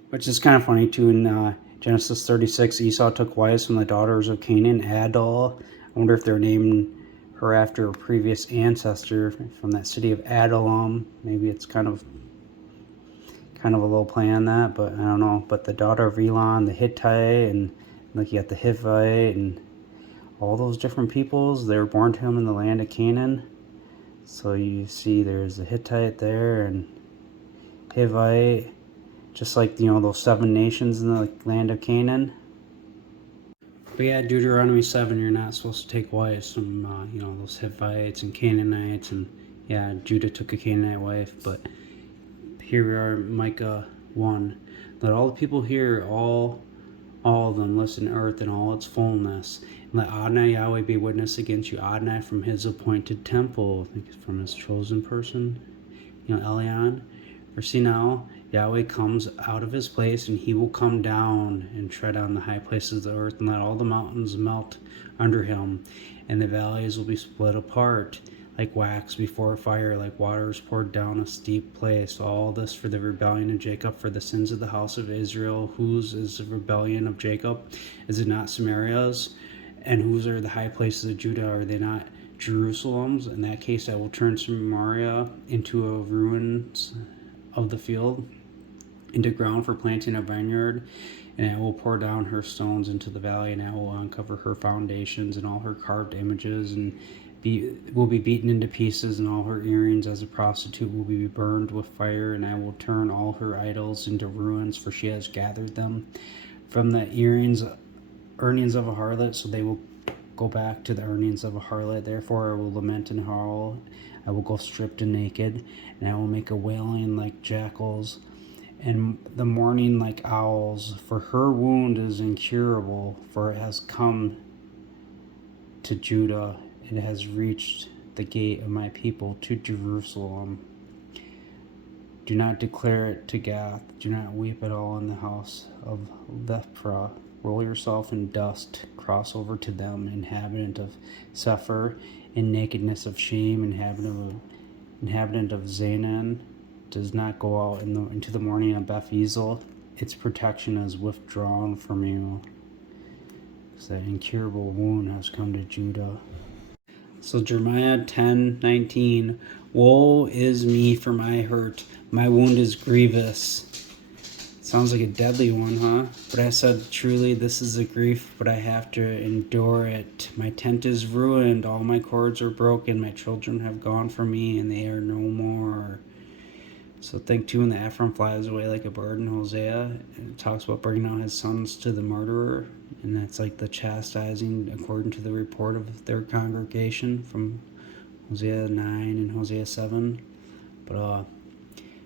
Which is kind of funny too. In Genesis 36, Esau took wives from the daughters of Canaan, Adul. I wonder if they're naming her after a previous ancestor from that city of Adullam. Maybe it's kind of a little play on that, but I don't know. But the daughter of Elon, the Hittite, and like you got the Hivite, and all those different peoples, they were born to him in the land of Canaan. So you see there's the Hittite there, and Hivite, just like, those 7 nations in the land of Canaan. But yeah, Deuteronomy 7, you're not supposed to take wives from, those Hivites and Canaanites. And yeah, Judah took a Canaanite wife. But here we are, Micah 1. Let all the people hear, all of them listen, earth and all its fullness. And let Adonai Yahweh be witness against you, Adonai from his appointed temple, I think it's from his chosen person, Elion. For see now, Yahweh comes out of his place, and he will come down and tread on the high places of the earth, and let all the mountains melt under him, and the valleys will be split apart like wax before a fire, like waters poured down a steep place. All this for the rebellion of Jacob, for the sins of the house of Israel. Whose is the rebellion of Jacob? Is it not Samaria's? And whose are the high places of Judah? Are they not Jerusalem's? In that case, I will turn Samaria into a ruins of the field, into ground for planting a vineyard, and I will pour down her stones into the valley, and I will uncover her foundations, and all her carved images and will be beaten into pieces, and all her earrings as a prostitute will be burned with fire, and I will turn all her idols into ruins, for she has gathered them from the earnings of a harlot, so they will go back to the earnings of a harlot. Therefore I will lament and howl, I will go stripped and naked, and I will make a wailing like jackals, and the mourning like owls, for her wound is incurable, for it has come to Judah, it has reached the gate of my people, to Jerusalem. Do not declare it to Gath. Do not weep at all in the house of Lephra. Roll yourself in dust. Cross over to them, inhabitant of Sephir, in nakedness of shame, inhabitant of Zanan. Does not go out into the morning of Beth Ezel. Its protection is withdrawn from you. Because that incurable wound has come to Judah. So Jeremiah 10:19, woe is me for my hurt, my wound is grievous. Sounds like a deadly one, huh? But I said, truly, this is a grief, but I have to endure it. My tent is ruined, all my cords are broken, my children have gone from me, and they are no more. So think too, when the Ephraim flies away like a bird in Hosea, it talks about bringing out his sons to the murderer, and that's like the chastising according to the report of their congregation from Hosea 9 and Hosea 7. But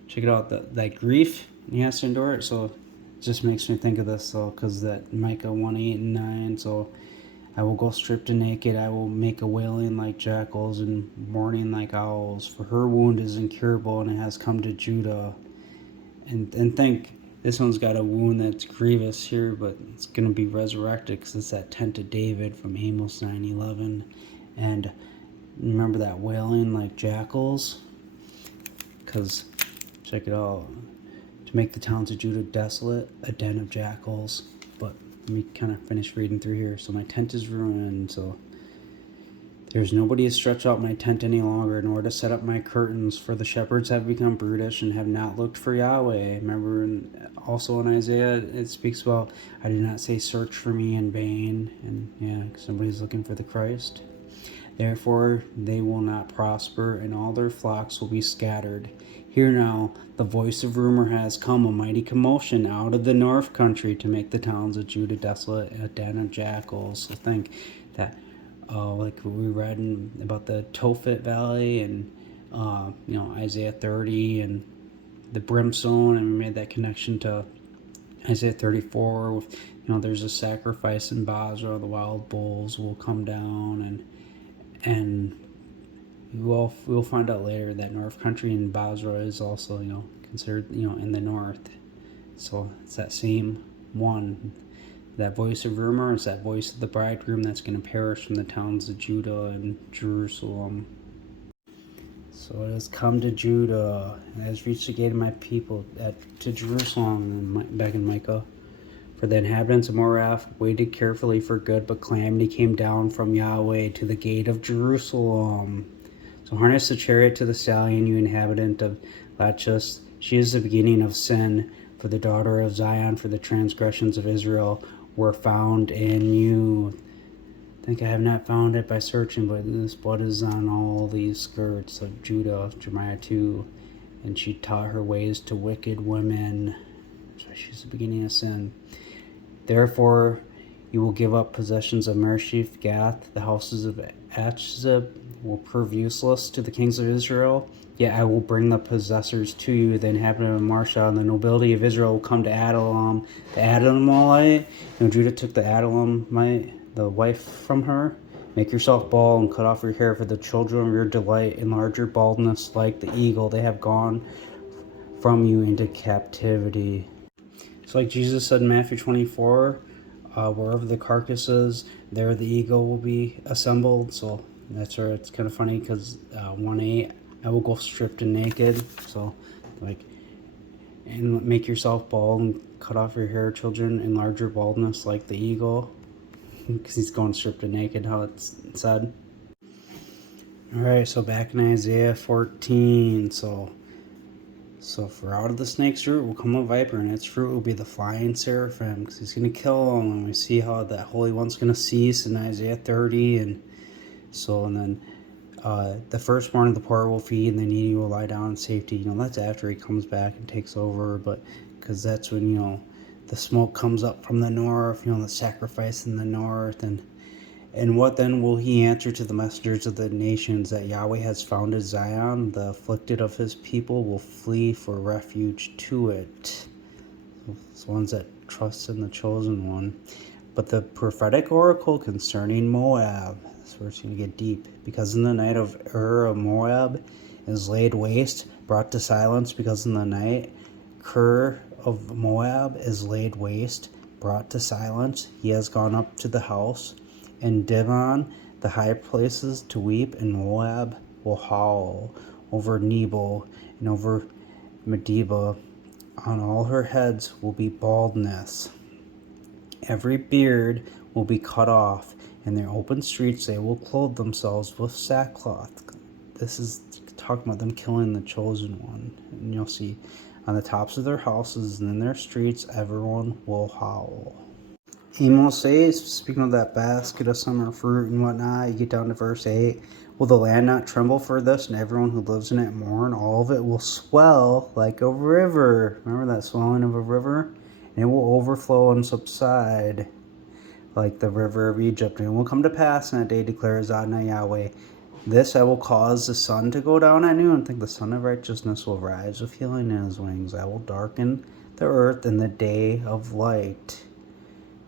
check it out, that grief, he has to endure it. So it just makes me think of this, so because that Micah 1:8-9. So I will go stripped and naked, I will make a wailing like jackals and mourning like owls, for her wound is incurable and it has come to Judah. And think, this one's got a wound that's grievous here, but it's going to be resurrected because it's that tent of David from Amos 9:11. And remember that wailing like jackals? Because, check it out, to make the towns of Judah desolate, a den of jackals. But let me kind of finish reading through here. So my tent is ruined, so there's nobody to stretch out my tent any longer, nor to set up my curtains, for the shepherds have become brutish and have not looked for Yahweh. Remember, also in Isaiah, it speaks about, I did not say search for me in vain. And yeah, somebody's looking for the Christ. Therefore they will not prosper, and all their flocks will be scattered. Hear now, the voice of rumor has come, a mighty commotion out of the north country, to make the towns of Judah desolate, a den of jackals. So think that, like we read about the Tophet Valley, and Isaiah 30 and the brimstone, and we made that connection to Isaiah 34 with, there's a sacrifice in Basra, the wild bulls will come down, and we'll find out later that north country in Basra is also considered in the north. So it's that same one. That voice of rumor is that voice of the bridegroom that's going to perish from the towns of Judah and Jerusalem. So it has come to Judah, and has reached the gate of my people, to Jerusalem, back in Micah. For the inhabitants of Moab waited carefully for good, but calamity came down from Yahweh to the gate of Jerusalem. So harness the chariot to the stallion, you inhabitant of Lachish. She is the beginning of sin, for the daughter of Zion, for the transgressions of Israel were found in you. I think I have not found it by searching, but this blood is on all these skirts of Judah, Jeremiah 2. And she taught her ways to wicked women. So she's the beginning of sin. Therefore you will give up possessions of Mershif, Gath, the houses of Achzib will prove useless to the kings of Israel. Yet I will bring the possessors to you, the inhabitant of Marsha, and the nobility of Israel will come to Adullam. The Adulamite, Judah took the Adulamite, the wife from her. Make yourself bald and cut off your hair, for the children of your delight enlarge your baldness like the eagle. They have gone from you into captivity. So like Jesus said in Matthew 24, wherever the carcass is, there the eagle will be assembled. So that's where it's kind of funny, because 1:8, I will go stripped and naked. So and make yourself bald and cut off your hair, children, enlarge your baldness like the eagle. Because he's going stripped and naked, how it's said. Alright, so back in Isaiah 14, so for out of the snake's root will come a viper, and its fruit will be the flying seraphim, because he's going to kill them. And we see how that Holy One's going to cease in Isaiah 30. And then the firstborn of the poor will feed, and the needy will lie down in safety. That's after he comes back and takes over, but because that's when, the smoke comes up from the north, the sacrifice in the north. And what then will he answer to the messengers of the nations? That Yahweh has founded Zion, the afflicted of his people will flee for refuge to it. It's ones that trust in the chosen one. But the prophetic oracle concerning Moab, that's where it's going to get deep. Because in the night of of Moab, is laid waste, brought to silence because in the night. Ker of Moab is laid waste, brought to silence. He has gone up to the house. And Dibon, the high places, to weep, and Moab will howl over Nebo and over Medeba. On all her heads will be baldness. Every beard will be cut off. In their open streets they will clothe themselves with sackcloth. This is talking about them killing the chosen one. And you'll see on the tops of their houses and in their streets everyone will howl. Amos says, speaking of that basket of summer fruit and whatnot, you get down to verse 8. Will the land not tremble for this, and everyone who lives in it mourn? All of it will swell like a river. Remember that swelling of a river? And it will overflow and subside like the river of Egypt. And it will come to pass in that day, declares Adonai Yahweh. This I will cause the sun to go down at noon. Think the sun of righteousness will rise with healing in his wings. I will darken the earth in the day of light.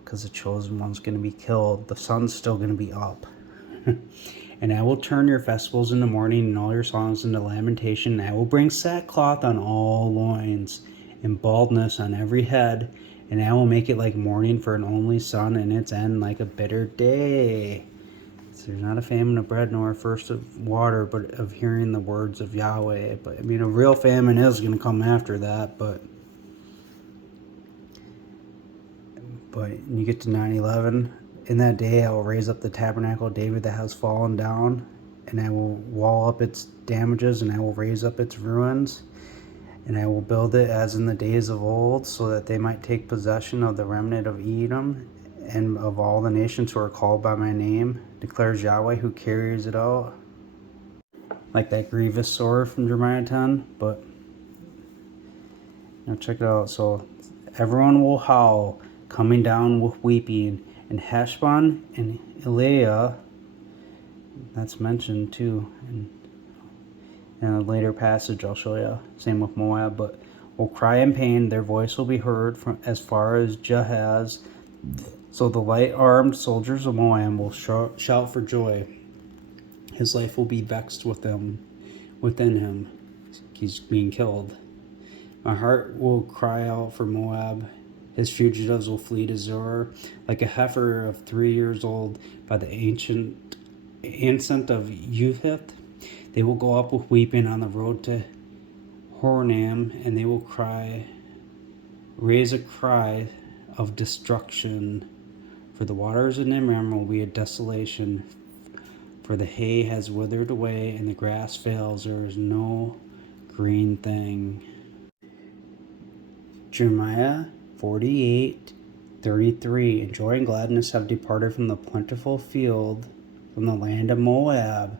Because the chosen one's going to be killed. The sun's still going to be up. And I will turn your festivals into mourning and all your songs into lamentation. And I will bring sackcloth on all loins and baldness on every head. And I will make it like mourning for an only son, and its end like a bitter day. So there's not a famine of bread nor a thirst of water, but of hearing the words of Yahweh. But I mean, a real famine is going to come after that. But you get to 9:11. In that day I will raise up the tabernacle of David that has fallen down, and I will wall up its damages, and I will raise up its ruins, and I will build it as in the days of old, so that they might take possession of the remnant of Edom and of all the nations who are called by my name, declares Yahweh, who carries it out. Like that grievous sword from Jeremiah 10. But now check it out. So everyone will howl, coming down with weeping, and Heshbon and Eliah, that's mentioned too in a later passage I'll show you. Same with Moab, but will cry in pain. Their voice will be heard from as far as Jahaz. So the light-armed soldiers of Moab will shout for joy. His life will be vexed within him. He's being killed. My heart will cry out for Moab. His fugitives will flee to Zoar, like a heifer of 3 years old by the ancient of Uthith. They will go up with weeping on the road to Hornam, and they will raise a cry of destruction. For the waters of Nimram will be a desolation, for the hay has withered away, and the grass fails. There is no green thing. Jeremiah 48:33. And joy and gladness have departed from the plentiful field, from the land of Moab.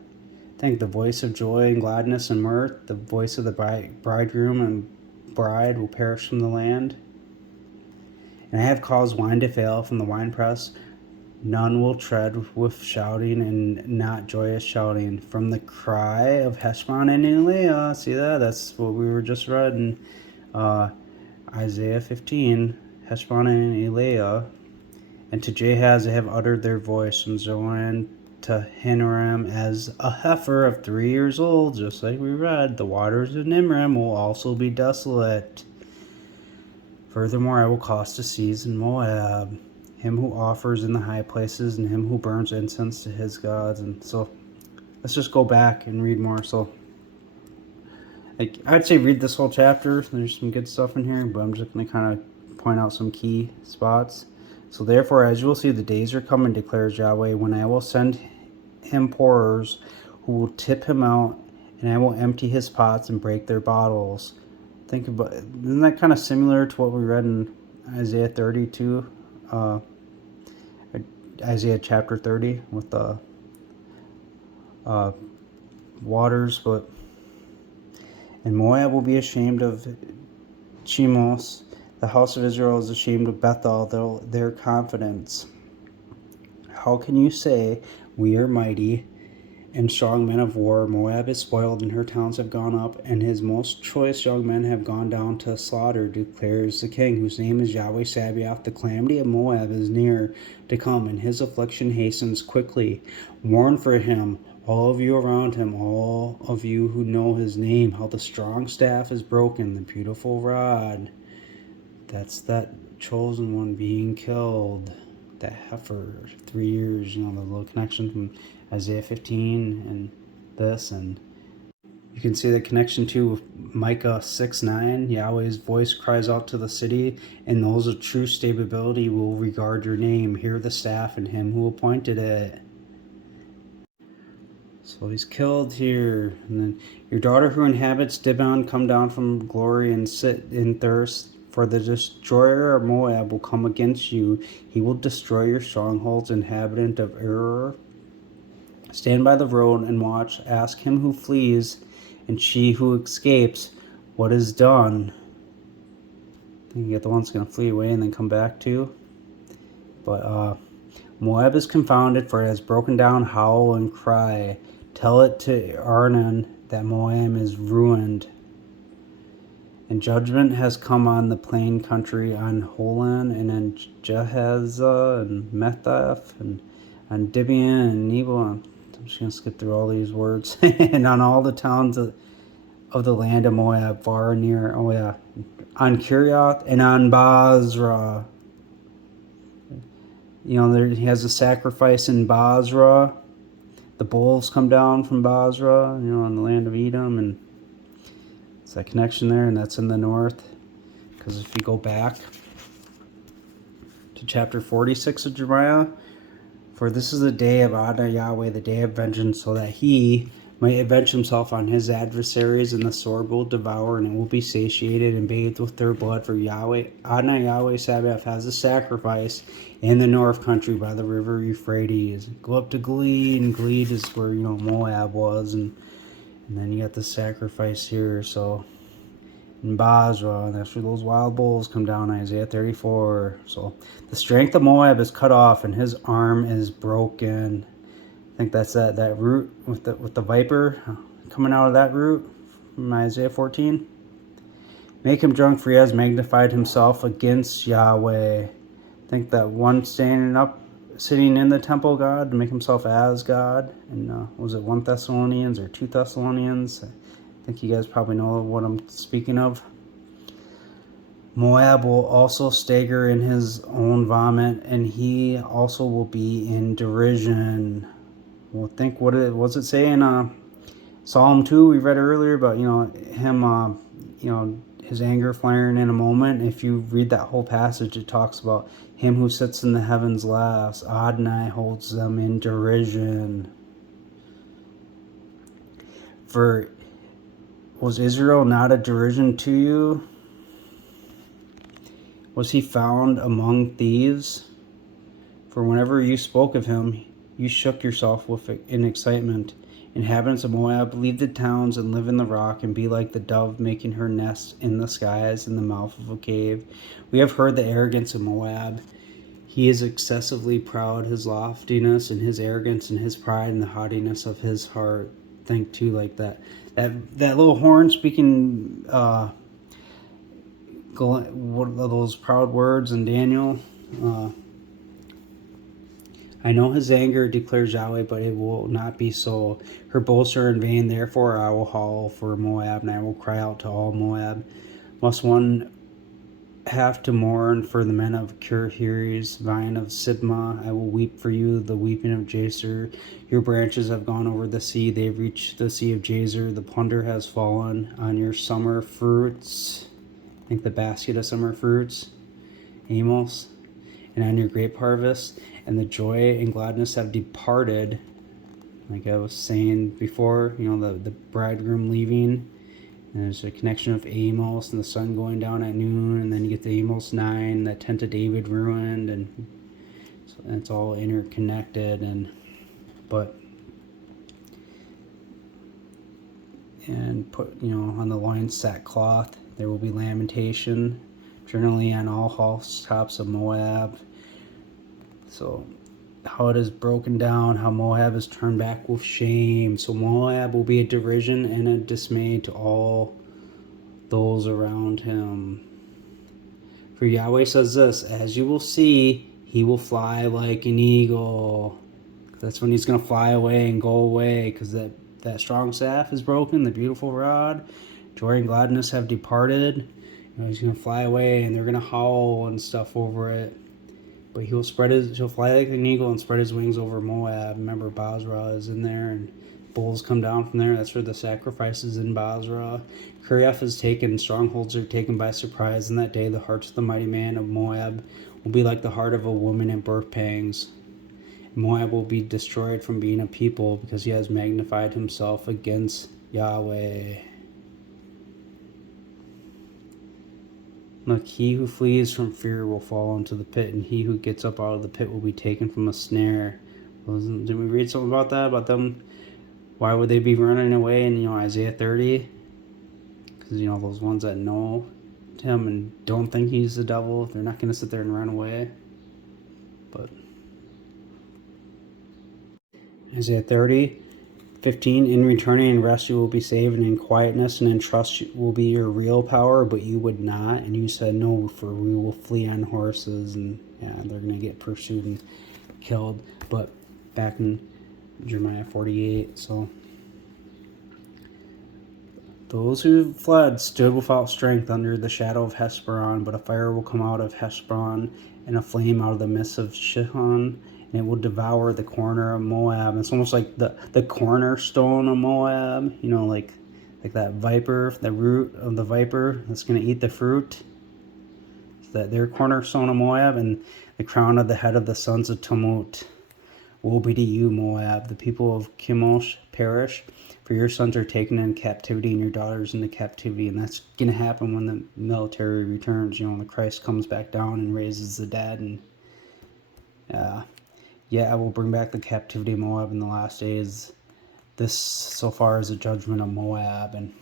Think the voice of joy and gladness and mirth, the voice of the bridegroom and bride will perish from the land. And I have caused wine to fail from the winepress. None will tread with shouting and not joyous shouting. From the cry of Heshbon and Eliah. See that? That's what we were just read in Isaiah 15. Heshbon and Eliah. And to Jahaz they have uttered their voice. From Zoan to Hinoram as a heifer of 3 years old. Just like we read. The waters of Nimram will also be desolate. Furthermore, I will cause to cease in Moab him who offers in the high places and him who burns incense to his gods. And so let's just go back and read more. So I'd say read this whole chapter. There's some good stuff in here, but I'm just going to kind of point out some key spots. So therefore, as you will see, the days are coming, declares Yahweh, when I will send him pourers who will tip him out, and I will empty his pots and break their bottles. Think about it. Isn't that kind of similar to what we read in Isaiah 32? Isaiah chapter 30 with the waters. And Moab will be ashamed of Chemos. The house of Israel is ashamed of Bethel, their confidence. How can you say, we are mighty and strong men of war? Moab is spoiled and her towns have gone up, and his most choice young men have gone down to slaughter, declares the king, whose name is Yahweh Sabaoth. The calamity of Moab is near to come, and his affliction hastens quickly. Mourn for him, all of you around him, all of you who know his name, how the strong staff is broken, the beautiful rod. That's that chosen one being killed. That heifer, 3 years, the little connection from Isaiah 15 and this, and you can see the connection too with Micah 6:9. Yahweh's voice cries out to the city, and those of true stability will regard your name, hear the staff, and him who appointed it. So he's killed here. And then your daughter who inhabits Dibon come down from glory and sit in thirst. For the destroyer of Moab will come against you. He will destroy your strongholds, inhabitant of Ur. Stand by the road and watch. Ask him who flees and she who escapes what is done. Then you get the one's going to flee away and then come back too. But Moab is confounded, for it has broken down, howl and cry. Tell it to Arnon that Moab is ruined. And judgment has come on the plain country, on Holon, and on Jehazah, and Methaph, and on Dibion, and Nebo. I'm just going to skip through all these words. And on all the towns of the land of Moab, far and near. Oh yeah. On Kirioth and on Basra. He has a sacrifice in Basra. The bulls come down from Basra, in the land of Edom, and it's that connection there, and that's in the north. Because if you go back to chapter 46 of Jeremiah, for this is the day of Adonai Yahweh, the day of vengeance, so that he might avenge himself on his adversaries, and the sword will devour, and it will be satiated and bathed with their blood. For Yahweh, Adonai Yahweh Sabaoth has a sacrifice in the north country by the river Euphrates. Go up to Gilead, and Gilead is where Moab was, and then you got the sacrifice here. So in Basra, and that's where those wild bulls come down. Isaiah 34. So the strength of Moab is cut off, and his arm is broken. I think that's that root with the viper coming out of that root from Isaiah 14. Make him drunk, for he has magnified himself against Yahweh. I think that one standing up, sitting in the temple God, to make himself as God. And was it 1 Thessalonians or 2 Thessalonians? I think you guys probably know what I'm speaking of. Moab will also stagger in his own vomit, and he also will be in derision. Well, think what was it say in Psalm 2 we read earlier about him his anger flaring in a moment. If you read that whole passage, it talks about him who sits in the heavens laughs. Adonai holds them in derision. For was Israel not a derision to you? Was he found among thieves? For whenever you spoke of him, you shook yourself in excitement. Inhabitants of Moab, leave the towns and live in the rock, and be like the dove making her nest in the skies, in the mouth of a cave. We have heard the arrogance of Moab. He is excessively proud, his loftiness and his arrogance and his pride and the haughtiness of his heart. Think too, like that little horn speaking what are those proud words in Daniel. I know his anger, declares Yahweh, but it will not be so. Her boasts are in vain, therefore I will howl for Moab, and I will cry out to all Moab. Must one have to mourn for the men of Kirhiris, vine of Sibmah? I will weep for you, the weeping of Jazer. Your branches have gone over the sea, they've reached the sea of Jazer. The plunder has fallen on your summer fruits. I think the basket of summer fruits, Amos, and on your grape harvest. And the joy and gladness have departed. Like I was saying before, the bridegroom leaving. And there's a connection of Amos and the sun going down at noon. And then you get the Amos 9, the tent of David ruined. And so it's all interconnected. And put, on the loins sackcloth, there will be lamentation. Generally on all housetops of Moab. So how it is broken down, how Moab is turned back with shame. So Moab will be a derision and a dismay to all those around him. For Yahweh says this, as you will see, he will fly like an eagle. That's when he's going to fly away and go away, because that strong staff is broken, the beautiful rod. Joy and gladness have departed. He's going to fly away, and they're going to howl and stuff over it. But he'll fly like an eagle and spread his wings over Moab. Remember, Basra is in there, and bulls come down from there. That's where the sacrifice is, in Basra. Kiriath is taken, strongholds are taken by surprise. In that day, the hearts of the mighty man of Moab will be like the heart of a woman in birth pangs. Moab will be destroyed from being a people, because he has magnified himself against Yahweh. Look, he who flees from fear will fall into the pit, and he who gets up out of the pit will be taken from a snare. Did we read something about that? About them? Why would they be running away in Isaiah 30? Because those ones that know him and don't think he's the devil, they're not going to sit there and run away. But Isaiah 30:15, in returning and rest you will be saved, and in quietness and in trust will be your real power, but you would not. And you said, no, for we will flee on horses, and they're going to get pursued and killed. But back in Jeremiah 48, so those who fled stood without strength under the shadow of Heshbon, but a fire will come out of Heshbon, and a flame out of the midst of Shihon, and it will devour the corner of Moab. It's almost like the cornerstone of Moab, like that viper, the root of the viper that's going to eat the fruit. That their cornerstone of Moab, and the crown of the head of the sons of Tumult. Woe be to you, Moab, the people of Chemosh perish, for your sons are taken in captivity and your daughters into captivity. And that's going to happen when the military returns, when the Christ comes back down and raises the dead. And I will bring back the captivity of Moab in the last days. This so far is a judgment of Moab. And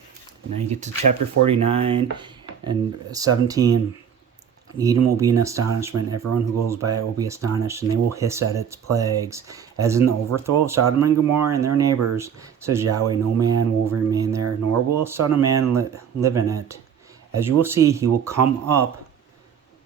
now you get to chapter 49 and 17. Edom will be in astonishment. Everyone who goes by it will be astonished, and they will hiss at its plagues. As in the overthrow of Sodom and Gomorrah and their neighbors, says Yahweh, no man will remain there, nor will a son of man live in it. As you will see, he will come up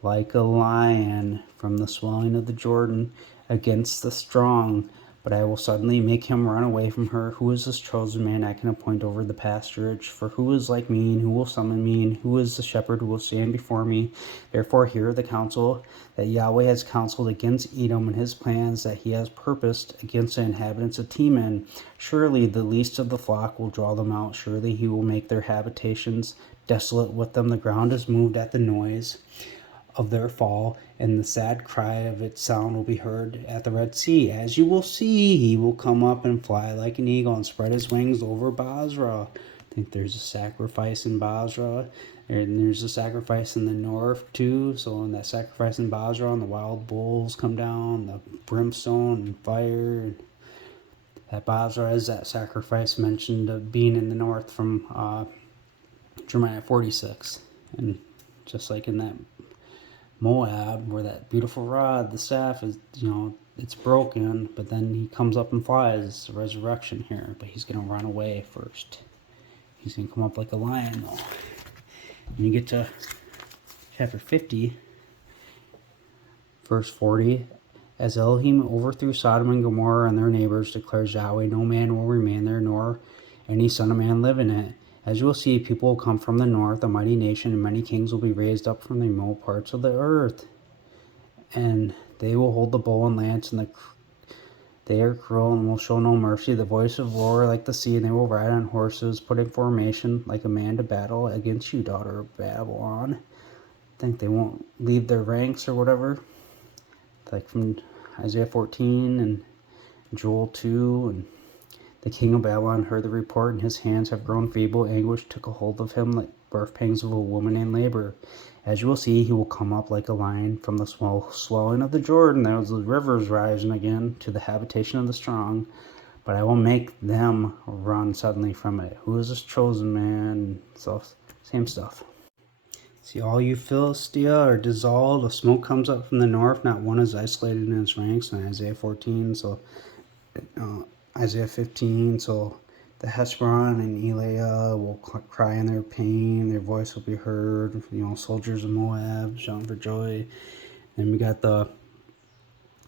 like a lion from the swelling of the Jordan against the strong. But I will suddenly make him run away from her. Who is this chosen man I can appoint over the pasturage? For who is like me, and who will summon me, and who is the shepherd who will stand before me? Therefore hear the counsel that Yahweh has counseled against Edom, and his plans that he has purposed against the inhabitants of Teman. Surely the least of the flock will draw them out. Surely he will make their habitations desolate with them. The ground is moved at the noise of their fall, and the sad cry of its sound will be heard at the Red Sea. As you will see, he will come up and fly like an eagle and spread his wings over Basra. I think there's a sacrifice in Basra, and there's a sacrifice in the north too. So in that sacrifice in Basra, and the wild bulls come down, the brimstone and fire. That Basra is that sacrifice mentioned of being in the north from Jeremiah 46. And just like in that Moab, where that beautiful rod, the staff is, it's broken, but then he comes up and flies. It's a resurrection here, but he's going to run away first. He's going to come up like a lion, though. When you get to chapter 50, verse 40, as Elohim overthrew Sodom and Gomorrah and their neighbors, declares Yahweh, no man will remain there, nor any son of man live in it. As you will see, people will come from the north, a mighty nation, and many kings will be raised up from the remote parts of the earth. And they will hold the bow and lance, and they are cruel and will show no mercy. The voice of roar like the sea, and they will ride on horses, put in formation like a man to battle against you, daughter of Babylon. I think they won't leave their ranks or whatever. Like from Isaiah 14 and Joel 2, and the king of Babylon heard the report, and his hands have grown feeble. Anguish took a hold of him like birth pangs of a woman in labor. As you will see, he will come up like a lion from the swelling of the Jordan. Those rivers rising again to the habitation of the strong. But I will make them run suddenly from it. Who is this chosen man? So, same stuff. See, all you Philistia are dissolved. A smoke comes up from the north. Not one is isolated in its ranks. In Isaiah 14, so Isaiah 15, so the Heshbon and Eliah will cry in their pain, their voice will be heard, soldiers of Moab shouting for joy. Then we got the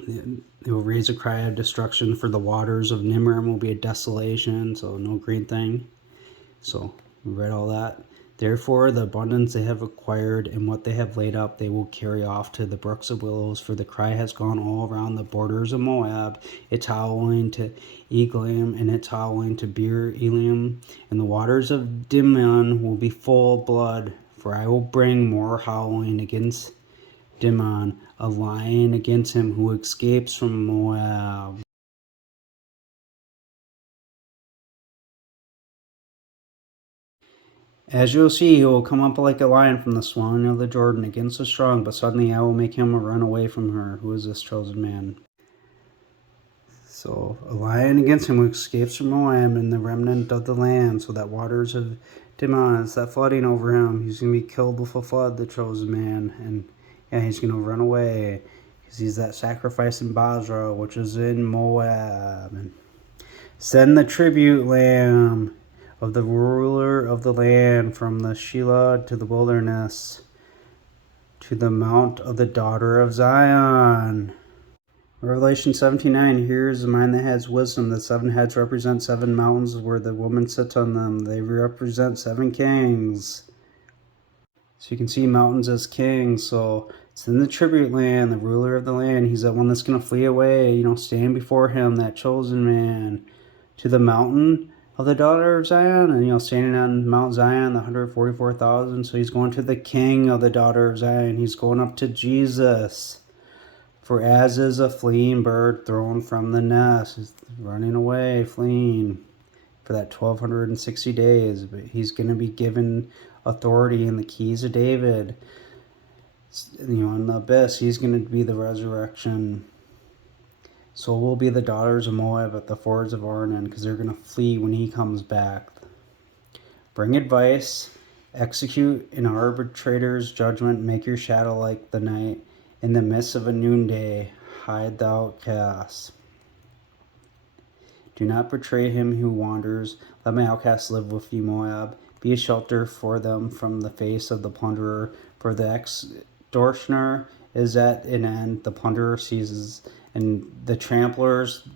They will raise a cry of destruction, for the waters of Nimrim will be a desolation, so no green thing. So we read all that. Therefore, the abundance they have acquired and what they have laid up, they will carry off to the brooks of willows. For the cry has gone all around the borders of Moab. It's howling to Eglaim, and it's howling to Beer Elim. And the waters of Dimon will be full of blood. For I will bring more howling against Dimon, a lion against him who escapes from Moab. As you'll see, he will come up like a lion from the swelling of the Jordan against the strong, but suddenly I will make him run away from her. Who is this chosen man? So, a lion against him who escapes from Moab and the remnant of the land, so that waters of Dimon, it's that flooding over him. He's going to be killed with a flood, the chosen man. And yeah, he's going to run away because he's that sacrifice in Basra, which is in Moab. And send the tribute lamb of the ruler of the land from the Shelah to the wilderness, to the mount of the daughter of Zion. Revelation 17:9, here is the mind that has wisdom. The 7 heads represent 7 mountains where the woman sits on them. They represent 7 kings. So you can see mountains as kings. So it's in the tribute land, the ruler of the land. He's the one that's going to flee away, stand before him, that chosen man, to the mountain of the daughter of Zion, and standing on Mount Zion, the 144,000. So he's going to the king of the daughter of Zion. He's going up to Jesus. For as is a fleeing bird thrown from the nest, he's running away, fleeing for that 1260 days. But he's going to be given authority and the keys of David. In the abyss, he's going to be the resurrection. So will be the daughters of Moab at the fords of Arnon, because they're going to flee when he comes back. Bring advice, execute an arbitrator's judgment, make your shadow like the night. In the midst of a noonday, hide the outcast. Do not betray him who wanders. Let my outcasts live with you, Moab. Be a shelter for them from the face of the plunderer. For the extortioner is at an end, the plunderer ceases, and the tramplers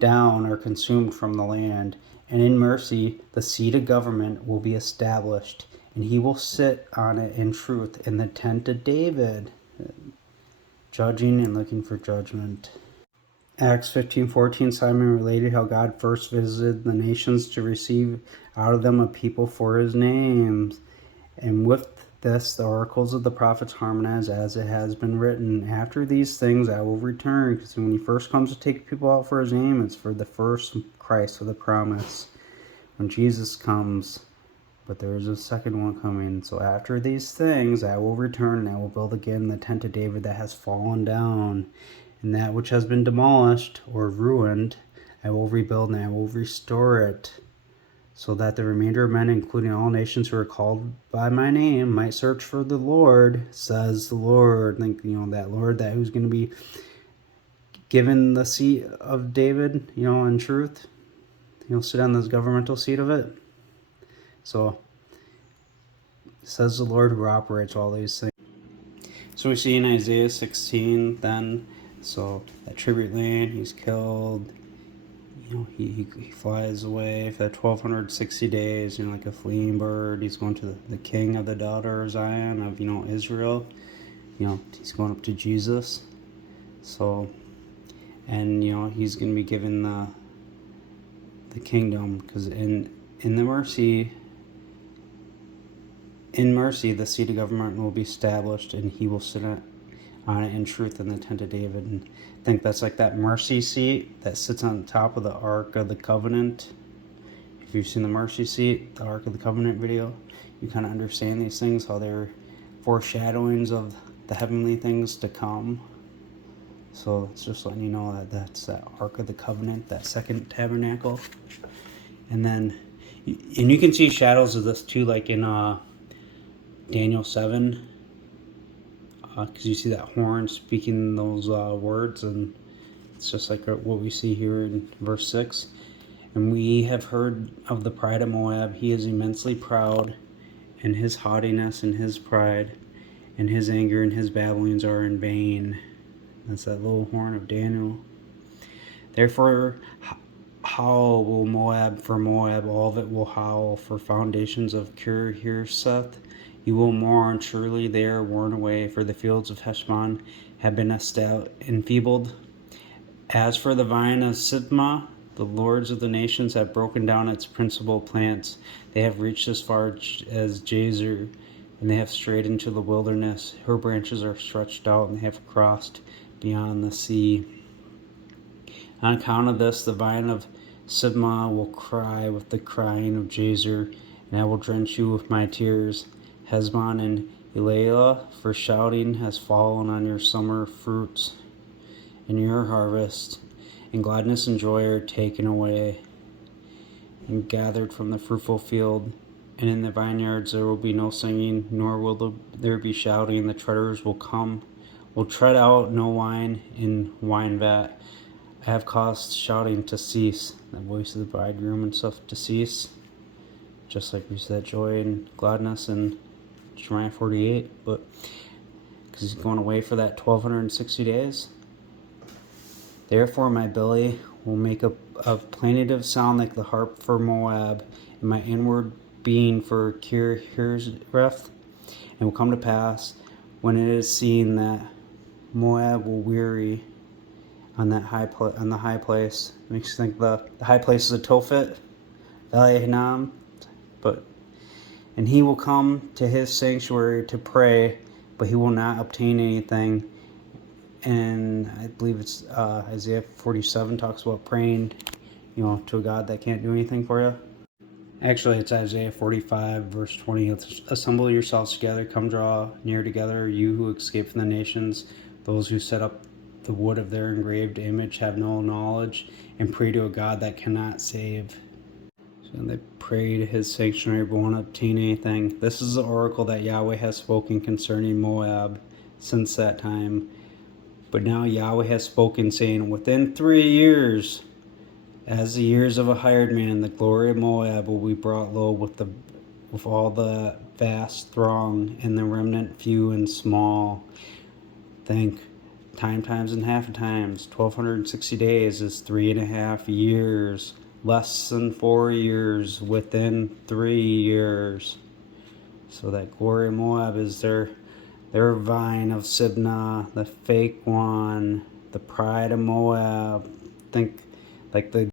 down are consumed from the land. And in mercy, the seat of government will be established, and he will sit on it in truth in the tent of David, judging and looking for judgment. Acts 15:14, Simon related how God first visited the nations to receive out of them a people for his name. And with this, the oracles of the prophets harmonize as it has been written. After these things I will return. Because when he first comes to take people out for his name, it's for the first Christ of the promise. When Jesus comes, but there is a second one coming. So after these things I will return, and I will build again the tent of David that has fallen down. And that which has been demolished or ruined, I will rebuild and I will restore it, so that the remainder of men, including all nations who are called by my name, might search for the Lord, says the Lord. Think, that Lord that who's going to be given the seat of David, in truth. He'll sit on this governmental seat of it. So, says the Lord who operates all these things. So we see in Isaiah 16 then, so that tribute land, he's killed, he flies away for that 1260 days, like a fleeing bird. He's going to the king of the daughter of Zion of, Israel. He's going up to Jesus. So, and, he's going to be given the kingdom, because in mercy, the seat of government will be established, and he will sit on it in truth in the tent of David. And I think that's like that mercy seat that sits on top of the Ark of the Covenant. If you've seen the mercy seat, the Ark of the Covenant video, you kind of understand these things, how they're foreshadowings of the heavenly things to come. So it's just letting you know that that's that Ark of the Covenant, that second tabernacle. And then, and you can see shadows of this too, like in Daniel 7, because you see that horn speaking those words, and it's just like what we see here in verse 6. And we have heard of the pride of Moab. He is immensely proud, and his haughtiness and his pride and his anger and his babblings are in vain. That's that little horn of Daniel. Therefore, howl will Moab for Moab, all of it will howl for foundations of Kir-Hirseth. You will mourn, surely they are worn away, for the fields of Heshbon have been enfeebled. As for the vine of Sibmah, the lords of the nations have broken down its principal plants. They have reached as far as Jazer, and they have strayed into the wilderness. Her branches are stretched out, and they have crossed beyond the sea. On account of this, the vine of Sibmah will cry with the crying of Jazer, and I will drench you with my tears. Heshbon and Elilah, for shouting has fallen on your summer fruits, and your harvest, and gladness and joy are taken away, and gathered from the fruitful field. And in the vineyards there will be no singing, nor will there be shouting. The treaders will tread out no wine in wine vat. I have caused shouting to cease, the voice of the bridegroom and stuff to cease, just like we said, joy and gladness in Jeremiah 48, but because he's going away for that 1260 days. Therefore my belly will make a plaintive sound like the harp for Moab, and my inward being for Kir-Hirseth. And will come to pass, when it is seen, that Moab will weary on that on the high place. It makes you think the high place is a Tophet, Valley of Hinnom, and he will come to his sanctuary to pray, but he will not obtain anything. And I believe it's Isaiah 47 talks about praying, to a God that can't do anything for you. Actually, it's Isaiah 45, verse 20. Assemble yourselves together, come draw near together, you who escape from the nations, those who set up the wood of their engraved image have no knowledge, and pray to a God that cannot save. So they pray to his sanctuary but won't obtain anything. This is the oracle that Yahweh has spoken concerning Moab since that time. But now Yahweh has spoken, saying, within 3 years, as the years of a hired man, the glory of Moab will be brought low with all the vast throng and the remnant few and small. Think times and half times. 1260 days is 3.5 years. Less than 4 years within 3 years. So that glory of Moab is their vine of Sibmah, the fake one, the pride of Moab. Think like the